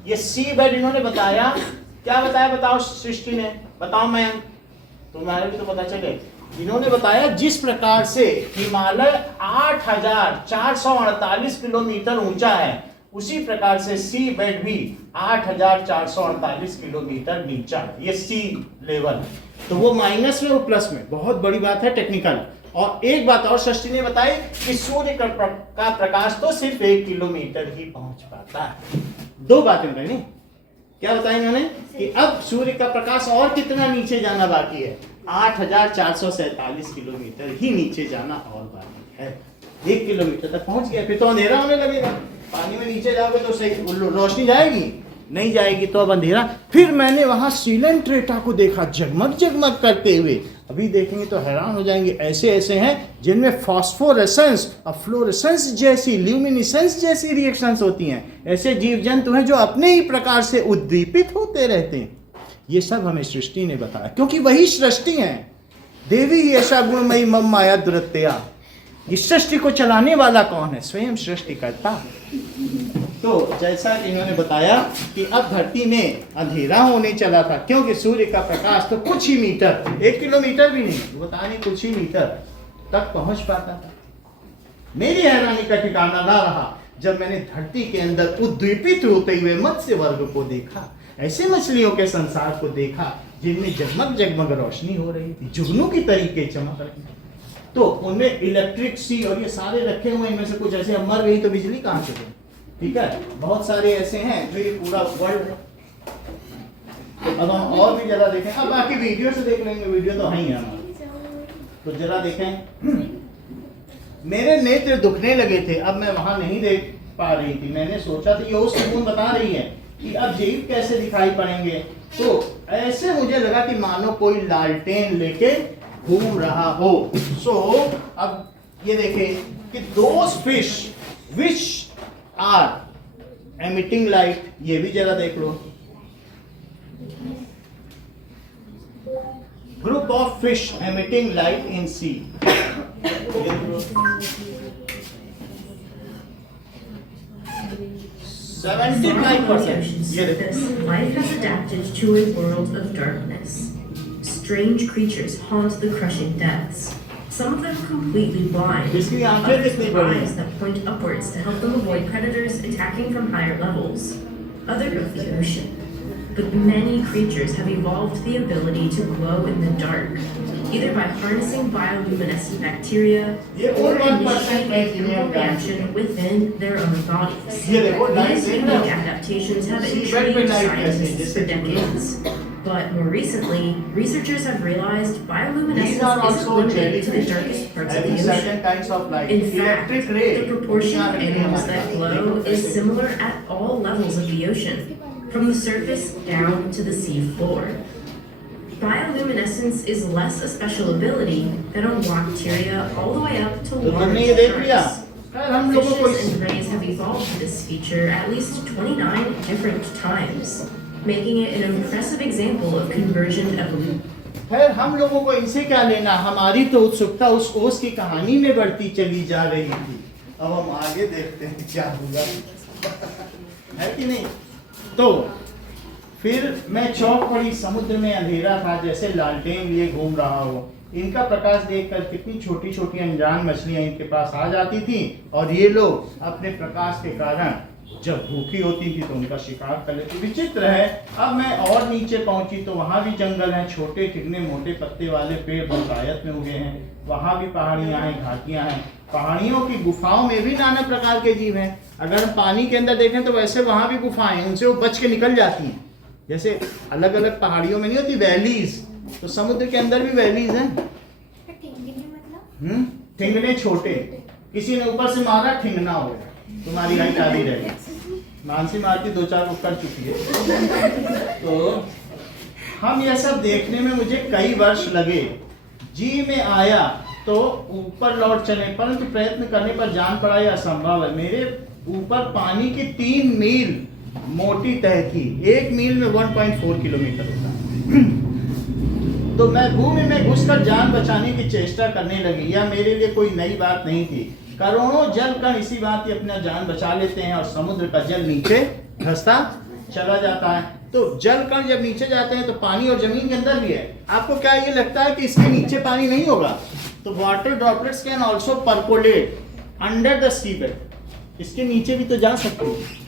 ये सी बेड इन्होंने बताया। क्या बताया बताओ सृष्टि ने? बताओ मैं, तुम्हारे भी तो पता चले। इन्होंने बताया जिस प्रकार से हिमालय 8448 किलोमीटर ऊंचा है, उसी प्रकार से सी बेड भी 8448 किलोमीटर नीचा है। ये सी लेवल, तो वो माइनस में वो प्लस में, बहुत बड़ी बात है, टेक्निकल। और एक बात और सृष्टि ने बताई कि सूर्य का प्रकाश तो सिर्फ 1 किलोमीटर ही पहुंच पाता है। 2 बातें बताई नहीं? क्या बताया इन्होंने कि अब सूर्य का प्रकाश और कितना नीचे जाना बाकी है, 8,447 किलोमीटर ही नीचे जाना और बाकी है। 1 किलोमीटर तक पहुंच गया, फिर तो अंधेरा होने लगेगा। पानी में नीचे जाओगे तो सही रोशनी जाएगी नहीं जाएगी, तो अब अंधेरा। फिर मैंने वहां सिलेंट्रेटा को देखा जगमग जगमग करते हुए। अभी देखेंगे तो हैरान हो जाएंगे, ऐसे ऐसे हैं जिनमें फास्फोरेसेंस और फ्लोरेसेंस जैसी, ल्यूमिनिसेंस जैसी रिएक्शंस होती हैं। ऐसे जीव जंतु हैं जो अपने ही प्रकार से उद्दीपित होते रहते हैं। ये सब हमें सृष्टि ने बताया, क्योंकि वही सृष्टि है। देवी ही ऐसा गुणमयी मम माया दुरत्या। इस सृष्टि को चलाने वाला कौन है? स्वयं सृष्टिकर्ता। तो जैसा कि इन्होंने बताया कि अब धरती में अंधेरा होने चला था, क्योंकि सूर्य का प्रकाश तो कुछ ही मीटर, 1 किलोमीटर भी नहीं, बता नहीं कुछ ही मीटर तक पहुंच पाता था। मेरी हैरानी का ठिकाना ना रहा जब मैंने धरती के अंदर उद्दीपित होते हुए मत्स्य वर्ग को देखा, ऐसे मछलियों के संसार को देखा जिनमें जगमग जगमग रोशनी हो रही थी, जुगनू की तरीके चमक रही थी। तो उनमें इलेक्ट्रिक सी और ये सारे रखे हुए, इनमें से कुछ ऐसे, अब मर गई तो बिजली कहाँ से दें? ठीक है, बहुत सारे ऐसे हैं जो ये पूरा वर्ल्ड। अब हम और भी जरा देखें, अब बाकी वीडियो से देख लेंगे, वीडियो तो है ही हमारा। तो जरा देखें, मेरे नेत्र दुखने लगे थे, अब मैं वहां नहीं देख पा रही थी। मैंने सोचा था ये उस सुकून बता रही है कि अब जीव कैसे दिखाई पड़ेंगे। तो ऐसे मुझे लगा कि मानो कोई लालटेन लेके घूम रहा हो। सो अब ये देखें कि those fish which are emitting light, ये भी जरा देख लो। Group of fish emitting light in sea. 75%. ये देखो। Life has adapted to a world of darkness. Strange creatures haunt the crushing depths. Some of them completely blind, इसकी आंखें others कितनी with बड़ी हैं? eyes that point upwards to help them avoid predators attacking from higher levels. Other of the ocean. But many creatures have evolved the ability to glow in the dark, either by harnessing bioluminescent bacteria ये or और 1% initiating a chemical reaction within their own bodies. ये देखो, light These देख रहे unique हो? adaptations have Seabed पे intrigued light कैसे, scientists जैसे for decades. But more recently, researchers have realized These are bioluminescence also isn't limited to the jellyfish, darkest parts of having the certain ocean. kinds of light. In fact, Electric ray. the proportion of animals that glow is similar at all levels of the ocean, from the surface down to the sea floor. Bioluminescence is less a special ability than a bacteria all the way up to तो large हमने ये देख लिया। sharks. हम लोगों को Fishes and rays have evolved this feature at least 29 different times, making it an impressive example of convergent evolution. खैर हम लोगों को इनसे क्या लेना, हमारी तो उत्सुकता उस ओस की कहानी में बढ़ती चली जा रही थी। अब हम आगे देखते हैं क्या होगा, है कि नहीं। तो फिर मैं चौंक पड़ी, समुद्र में अंधेरा था, जैसे लालटेन लिए घूम रहा हो। इनका प्रकाश देखकर कितनी छोटी छोटी अनजान मछलियां इनके पास आ जाती थी, और ये लोग अपने प्रकाश के कारण जब भूखी होती थी तो उनका शिकार कर लेती। विचित्र है। अब मैं और नीचे पहुंची तो वहां भी जंगल है, छोटे ठिकने मोटे पत्ते वाले पेड़ बहुत आयत में उगे हैं। वहां भी पहाड़ियां हैं, घाटियां हैं। पहाड़ियों की गुफाओं में भी नाना प्रकार के जीव हैं। अगर हम पानी के अंदर देखें तो वैसे वहां भी गुफाएं हैं, उनसे वो बच के निकल जाती हैं। जैसे अलग अलग पहाड़ियों में नहीं होती वैलीज, तो समुद्र के अंदर भी वैलीज हैं। मतलब ठिंगने छोटे, किसी ने ऊपर से मारा, ठिंगना हो गया, तुम्हारी हाइट आधी रही। मानसी मारती 2-4 को कर चुकी है। तो हम यह सब देखने में मुझे कई वर्ष लगे। जी में आया तो ऊपर लौट चले, परंतु प्रयत्न करने पर जान पड़ा यह असंभव है। मेरे ऊपर पानी की 3 मील मोटी तह थी। 1 मील में 1.4 किलोमीटर होता है। तो मैं भूमि में घुसकर जान बचाने की चेष्टा करने लगी। यह मेरे लिए कोई नई बात नहीं थी। करोड़ों जल कण इसी बात की अपना जान बचा लेते हैं और समुद्र का जल नीचे धंसता चला जाता है। तो जल कण जब नीचे जाते हैं तो पानी और जमीन के अंदर भी है। आपको क्या ये लगता है कि इसके नीचे पानी नहीं होगा? तो water droplets can also percolate under the sea bed. इसके नीचे भी तो जा सकते हैं।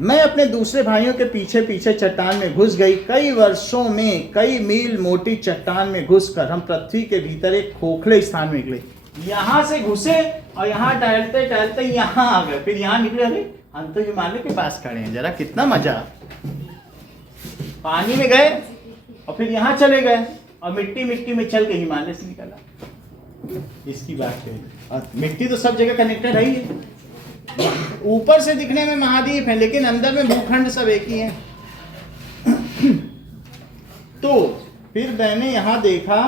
मैं अपने दूसरे भाइयों के पीछे पीछे चट्टान में घुस गई। कई वर्षों में कई मील मोटी चट्टान में घुसकर हम पृथ्वी के भीतर एक खोखले स्थान में निकले। यहाँ से घुसे और यहाँ टहलते टहलते यहाँ आ गए, फिर यहाँ निकले। अरे हम तो हिमालय के पास खड़े हैं, जरा कितना मजा। पानी में गए और फिर यहाँ चले गए और मिट्टी मिट्टी में चल के हिमालय से निकला। इसकी बात है। और मिट्टी तो सब जगह कनेक्टेड है ही है। ऊपर से दिखने में महाद्वीप है लेकिन अंदर में भूखंड सब एक ही है। तो फिर मैंने यहाँ देखा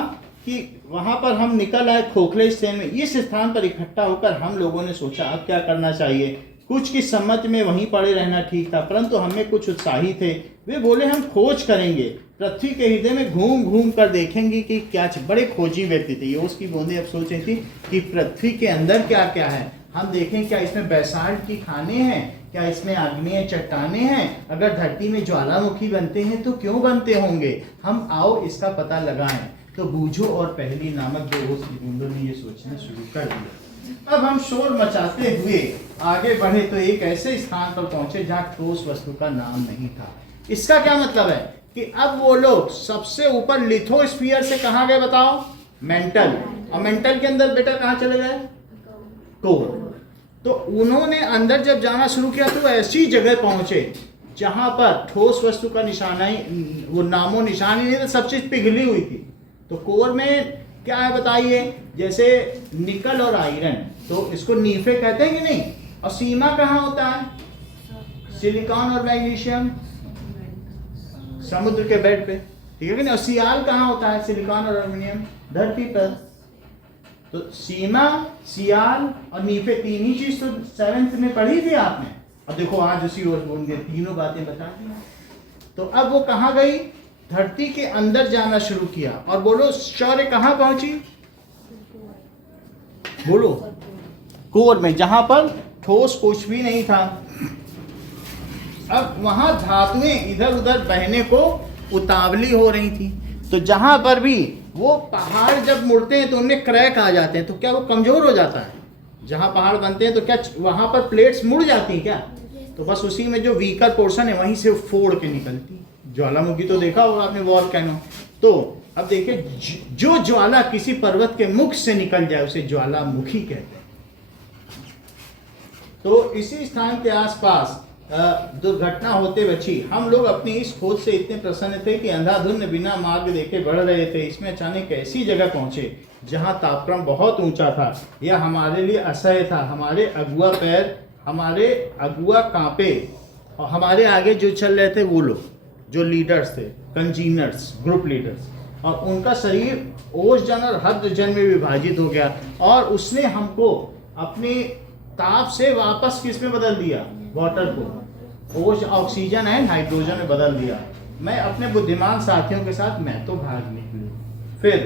कि वहां पर हम निकल आए खोखले स्टेन में। इस स्थान पर इकट्ठा होकर हम लोगों ने सोचा अब क्या करना चाहिए। कुछ की सम्मति में वहीं पड़े रहना ठीक था, परंतु हमें कुछ उत्साही थे। वे बोले हम खोज करेंगे, पृथ्वी के हृदय में घूम घूम कर देखेंगे कि क्या। बड़े खोजी व्यक्ति थे। योस की बूंदें अब सोच रही थी कि पृथ्वी के अंदर क्या क्या है, हम देखें क्या इसमें बैसाल्ट की खाने हैं, क्या इसमें आग्नेय चट्टाने हैं, अगर धरती में ज्वालामुखी बनते हैं तो क्यों बनते होंगे, हम आओ इसका पता लगाएं। तो बूझो और पहली नामक दो ओस की बूंदों ने ये सोचना शुरू कर दिया। अब हम शोर मचाते हुए आगे बढ़े तो एक ऐसे स्थान पर पहुंचे जहां ठोस वस्तु का नाम नहीं था। इसका क्या मतलब है कि अब वो लोग सबसे ऊपर लिथोस्फीयर से कहां गए बताओ, मेंटल, और मेंटल के अंदर बेटा कहां चले गए, कोर। तो उन्होंने अंदर जब जाना शुरू किया तो ऐसी जगह पहुंचे जहां पर ठोस वस्तु का निशाना ही, वो नामो निशान ही नहीं था, सब चीज पिघली हुई थी। तो कोर में क्या है बताइए, जैसे निकल और आयरन, तो इसको नीफे कहते हैं कि नहीं। और सीमा कहाँ होता है, सिलिकॉन और मैग्नीशियम समुद्र के बेड पे, ठीक है कि नहीं। और सियाल कहाँ होता है, सिलिकॉन और एल्युमिनियम धरती पर। तो सीमा, सियाल और नीफे, तीन ही चीज तो 7th में पढ़ी थी आपने। और देखो आज उसी ओर बोल के तीनों बातें बता दी। तो अब वो कहाँ गई, धरती के अंदर जाना शुरू किया। और बोलो शौर्य कहाँ पहुंची, बोलो कोर में, जहां पर ठोस कुछ भी नहीं था। अब वहां धातुएं इधर उधर बहने को उतावली हो रही थी। तो जहां पर भी वो पहाड़ जब मुड़ते हैं तो उनमें क्रैक आ जाते हैं, तो क्या वो कमजोर हो जाता है। जहां पहाड़ बनते हैं तो क्या वहां पर प्लेट्स मुड़ जाती हैं क्या, तो बस उसी में जो वीकर पोर्शन है वहीं से फोड़ के निकलती। ज्वालामुखी तो देखा होगा आपने, वॉल्केनो। तो अब देखिए, जो ज्वाला किसी पर्वत के मुख से निकल जाए उसे ज्वालामुखी कहते हैं। तो इसी स्थान के आसपास दुर्घटना होते बची। हम लोग अपनी इस खोज से इतने प्रसन्न थे कि अंधाधुंध बिना मार्ग देखे बढ़ रहे थे। इसमें अचानक ऐसी जगह पहुंचे जहां तापक्रम बहुत ऊंचा था। यह हमारे लिए असह्य था। हमारे अगुआ पैर, हमारे अगुआ कांपे, और हमारे आगे जो चल रहे थे वो लोग जो लीडर्स थे, कंजीनर्स, ग्रुप लीडर्स, और उनका शरीर ओजन और हद्रजन में विभाजित हो गया। और उसने हमको अपने ताप से वापस किस में बदल दिया, वाटर को ओज ऑक्सीजन एंड हाइड्रोजन में बदल दिया। मैं अपने बुद्धिमान साथियों के साथ मैं तो भाग निकली। फिर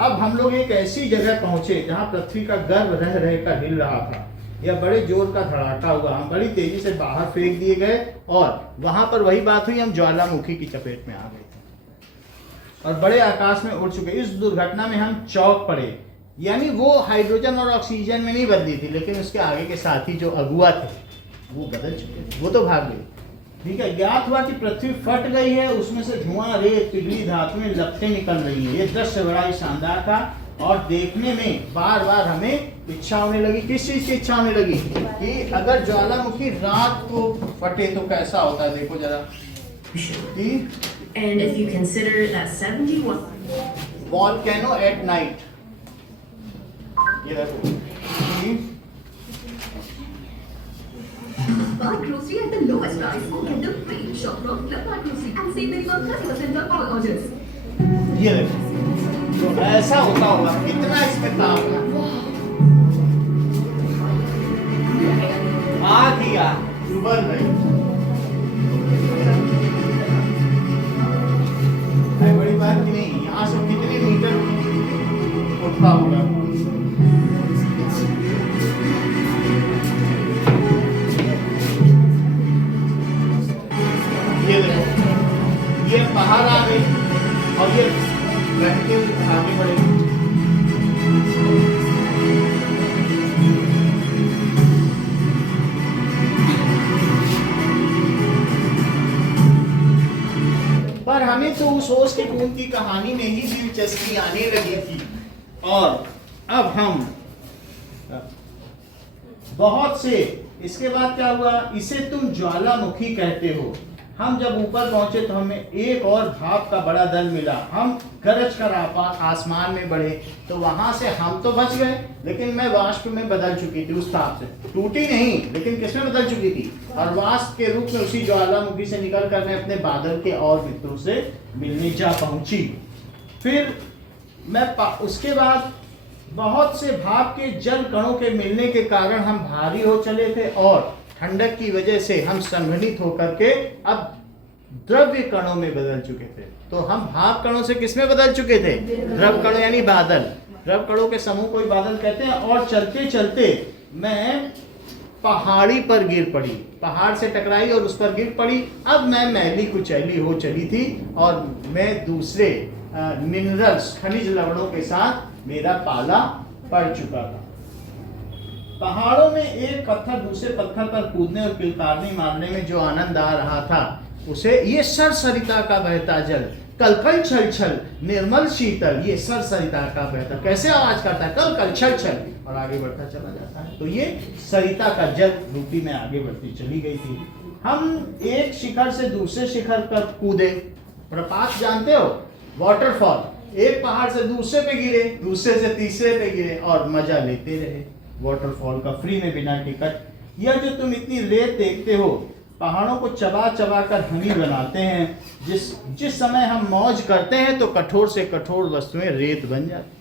अब हम लोग एक ऐसी जगह पहुंचे जहां पृथ्वी का गर्भ रह रहकर हिल रहा था। यह बड़े जोर का धड़ाका हुआ, हम बड़ी तेजी से बाहर फेंक दिए गए और वहां पर वही बात हुई, हम ज्वालामुखी की चपेट में आ गए थे और बड़े आकाश में उड़ चुके। इस दुर्घटना में हम चौंक पड़े। यानी वो हाइड्रोजन और ऑक्सीजन में नहीं बदली थी, लेकिन उसके आगे के साथी जो अगुआ थे वो बदल चुके थे, वो तो भाग गए। ठीक है, ज्ञात हुआ कि पृथ्वी फट गई है, उसमें से धुआं, रेत, पिघली धातुएं, लपटें निकल रही हैं। ये दृश्य बड़ा ही शानदार था और देखने में बार बार हमें इच्छा होने लगी। किस चीज की इच्छा होने लगी कि अगर ज्वालामुखी रात को फटे तो कैसा होता है, देखो जरा। And if you consider that 71 volcano at night, ये देखो। Bar grocery at the lowest price. Get the free shop from Club Bar Grocery and save very on 30% on all orders. ये देखो, तो ऐसा होता होगा, कितना इसमें ताप है। आग ही आग उबल रही है। बड़ी बात की नहीं, यहाँ से कितने मीटर उठता होगा। ये देखो, ये बाहर आ गई और ये बैठते हुए आगे बढ़े। पर हमें तो उस ओस के खून की कहानी में ही दिलचस्पी आने लगी थी और अब हम बहुत से इसके बाद क्या हुआ, इसे तुम ज्वालामुखी कहते हो। हम जब ऊपर पहुंचे तो हमें एक और भाप का बड़ा दल मिला, हम गरज कर आसमान में बढ़े, तो वहां से हम तो बच गए, लेकिन मैं वाष्प में बदल चुकी थी उस ताप से, टूटी नहीं लेकिन किसमें बदल चुकी थी, और वाष्प के रूप में उसी ज्वालामुखी से निकल कर मैं अपने बादल के और मित्रों से मिलने जा पहुंची। फिर मैं उसके बाद बहुत से भाप के जल कणों के मिलने के कारण हम भारी हो चले थे, और ठंडक की वजह से हम संघनित होकर के अब द्रव्य कणों में बदल चुके थे। तो हम भाप कणों से किसमें बदल चुके थे, द्रव कणों यानी बादल, द्रव कणों के समूह को बादल कहते हैं। और चलते चलते मैं पहाड़ी पर गिर पड़ी, पहाड़ से टकराई और उस पर गिर पड़ी। अब मैं मैली कुचैली हो चली थी और मैं दूसरे मिनरल्स खनिज लवणों के साथ मेरा पाला पड़ चुका था। पहाड़ों में एक पत्थर दूसरे पत्थर पर कूदने और किलकारनी मारने में जो आनंद आ रहा था, उसे ये सरसरिता का बहता जल, कलकल छल छल निर्मल शीतल, ये सरसरिता का बहता कैसे आवाज करता है, कल कल छल छल, और आगे बढ़ता चला जाता है। तो ये सरिता का जल रूपी में आगे बढ़ती चली गई थी। हम एक शिखर से दूसरे शिखर पर कूदे, प्रपात जानते हो, वाटरफॉल, एक पहाड़ से दूसरे पे गिरे, दूसरे से तीसरे पे गिरे और मजा लेते रहे वाटरफॉल का, फ्री में बिना टिकट। यह जो तुम इतनी रेत देखते हो, पहाड़ों को चबा चबा कर हनी बनाते हैं। जिस समय हम मौज करते हैं तो कठोर से कठोर वस्तुएं रेत बन जाती।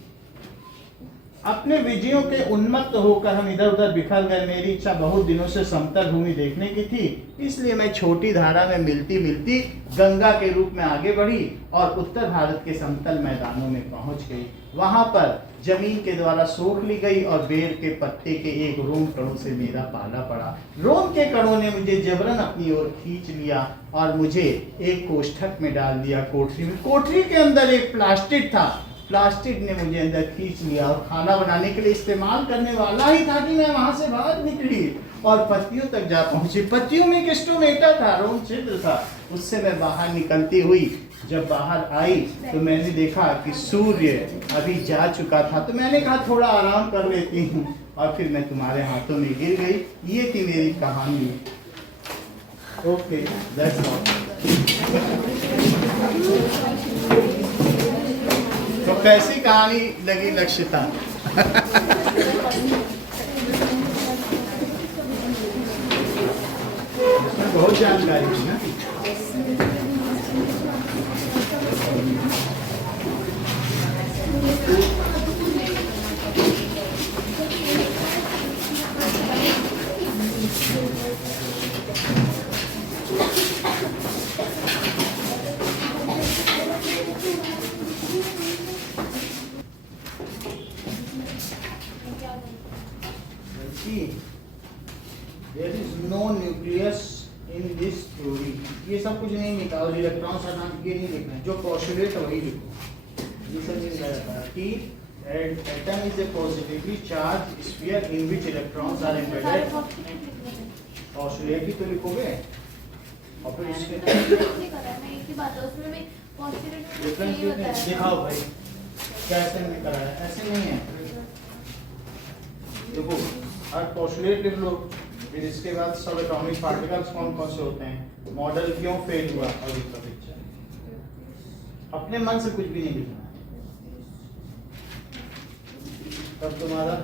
अपने विजयों के उन्मत्त होकर हम इधर उधर बिखर गए। मेरी इच्छा बहुत दिनों से समतल भूमि देखने की थी, इसलिए मैं छोटी धारा में मिलती मिलती गंगा के रूप में आगे बढ़ी और उत्तर भारत के समतल मैदानों में पहुंच गई। वहां पर जमीन के द्वारा सोख ली गई और बेर के पत्ते के एक रोम कणों से मेरा पाला पड़ा। रोम के कणों ने मुझे जबरन अपनी ओर खींच लिया और मुझे एक कोष्ठक में डाल दिया, कोठरी में। कोठरी के अंदर एक प्लास्टिक था, प्लास्टिक ने मुझे अंदर खींच लिया और खाना बनाने के लिए इस्तेमाल करने वाला ही था कि मैं वहां से बाहर निकली और पत्तियों तक जा पहुंची। पत्तियों में एक स्टोमेटा था, रोम छिद्र था, उससे मैं बाहर निकलती हुई जब बाहर आई तो मैंने देखा कि सूर्य अभी जा चुका था। तो मैंने कहा थोड़ा आराम कर लेती हूँ, और फिर मैं तुम्हारे हाथों में गिर गई। ये थी मेरी कहानी। Okay, that's all. तो कैसी कहानी लगी लक्षिता? बहुत जानकारी थी ना। There is no nucleus in this theory. ये सब कुछ नहीं लिखा और इलेक्ट्रॉन सटान ये नहीं लिखना है, जो पोस्टुलेट वही लिखो। ये सब नहीं लिखा है कि atom is a positively charged sphere in which electrons are embedded. Postulate ही तो लिखोगे और फिर इसके डिफरेंस दिखाओ भाई, कैसे में करा है, ऐसे नहीं है। देखो हर पोस्टुलेट लिख लो, फिर इसके बाद सब एटॉमिक पार्टिकल्स कौन कौन से होते हैं, मॉडल क्यों फेल हुआ, और इसका पिक्चर। अपने मन से कुछ भी नहीं लिखना है। तब तुम्हारा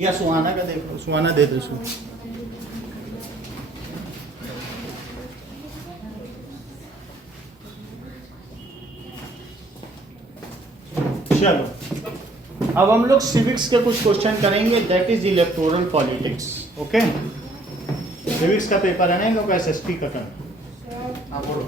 या सुहाना का देखो, सुहाना दे दो उसको। चलो अब हम लोग सिविक्स के कुछ क्वेश्चन करेंगे, that is electoral politics. Okay, civics का पेपर है ना, एसएसटी का करना। हाँ बोलो।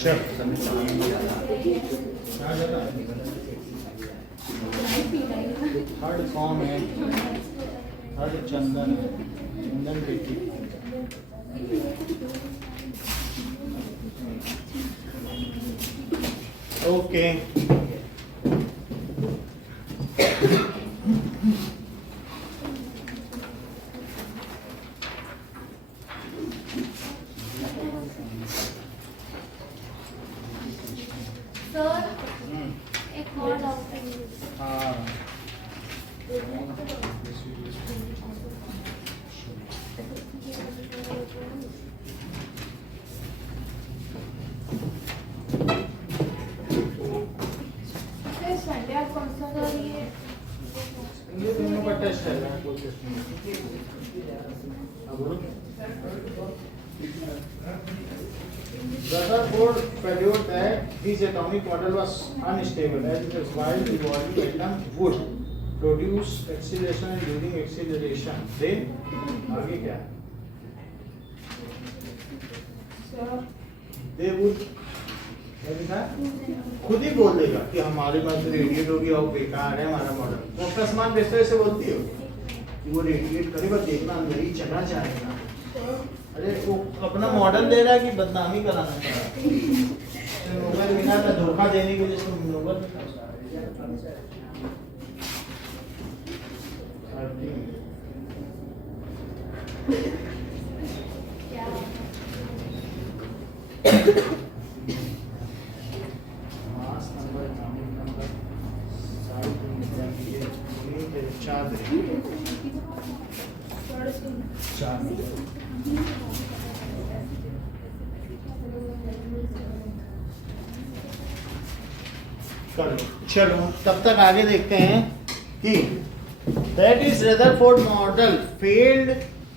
थर्ड फॉर्म है, थर्ड चंदन है, चंदन बेटी। ओके सर एक और डाउट है। हाँ सर संडे आप कौन सा सर ये दोनों का टेस्ट है ना, कोई टेस्ट नहीं। अब बोलो। Rutherford figured that his atomic model was unstable as it is while revolving atom would produce acceleration and during acceleration then आगे क्या सर they would क्या लिखा खुद ही बोल देगा कि हमारे पास रेडिएट होगी और बेकार है हमारा मॉडल। तो उसका समान बेस्टर से बोलती हो कि वो रेडिएट करेगा, देखना अंदर ही चला जाएगा। अरे वो अपना मॉडल दे रहा है कि बदनामी कराना चाह रहा है। नोबेल मिला था धोखा देने के लिए, इसको नोबेल mass number, atomic number, side ये चार चलो तब तक आगे देखते हैं कि that is Rutherford model failed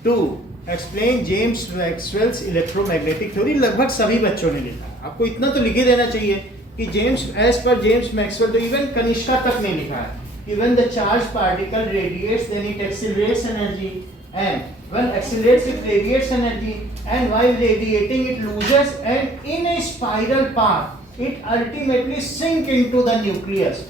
to explain James Maxwell's electromagnetic theory. लगभग सभी बच्चों ने लिखा है, आपको इतना तो लिख ही देना चाहिए कि James as per James Maxwell, तो इवन कनिष्का तक ने लिखा है, even the charge particle radiates then it accelerates energy and when accelerates it radiates energy and while radiating it loses and in a spiral path it ultimately sink into the nucleus.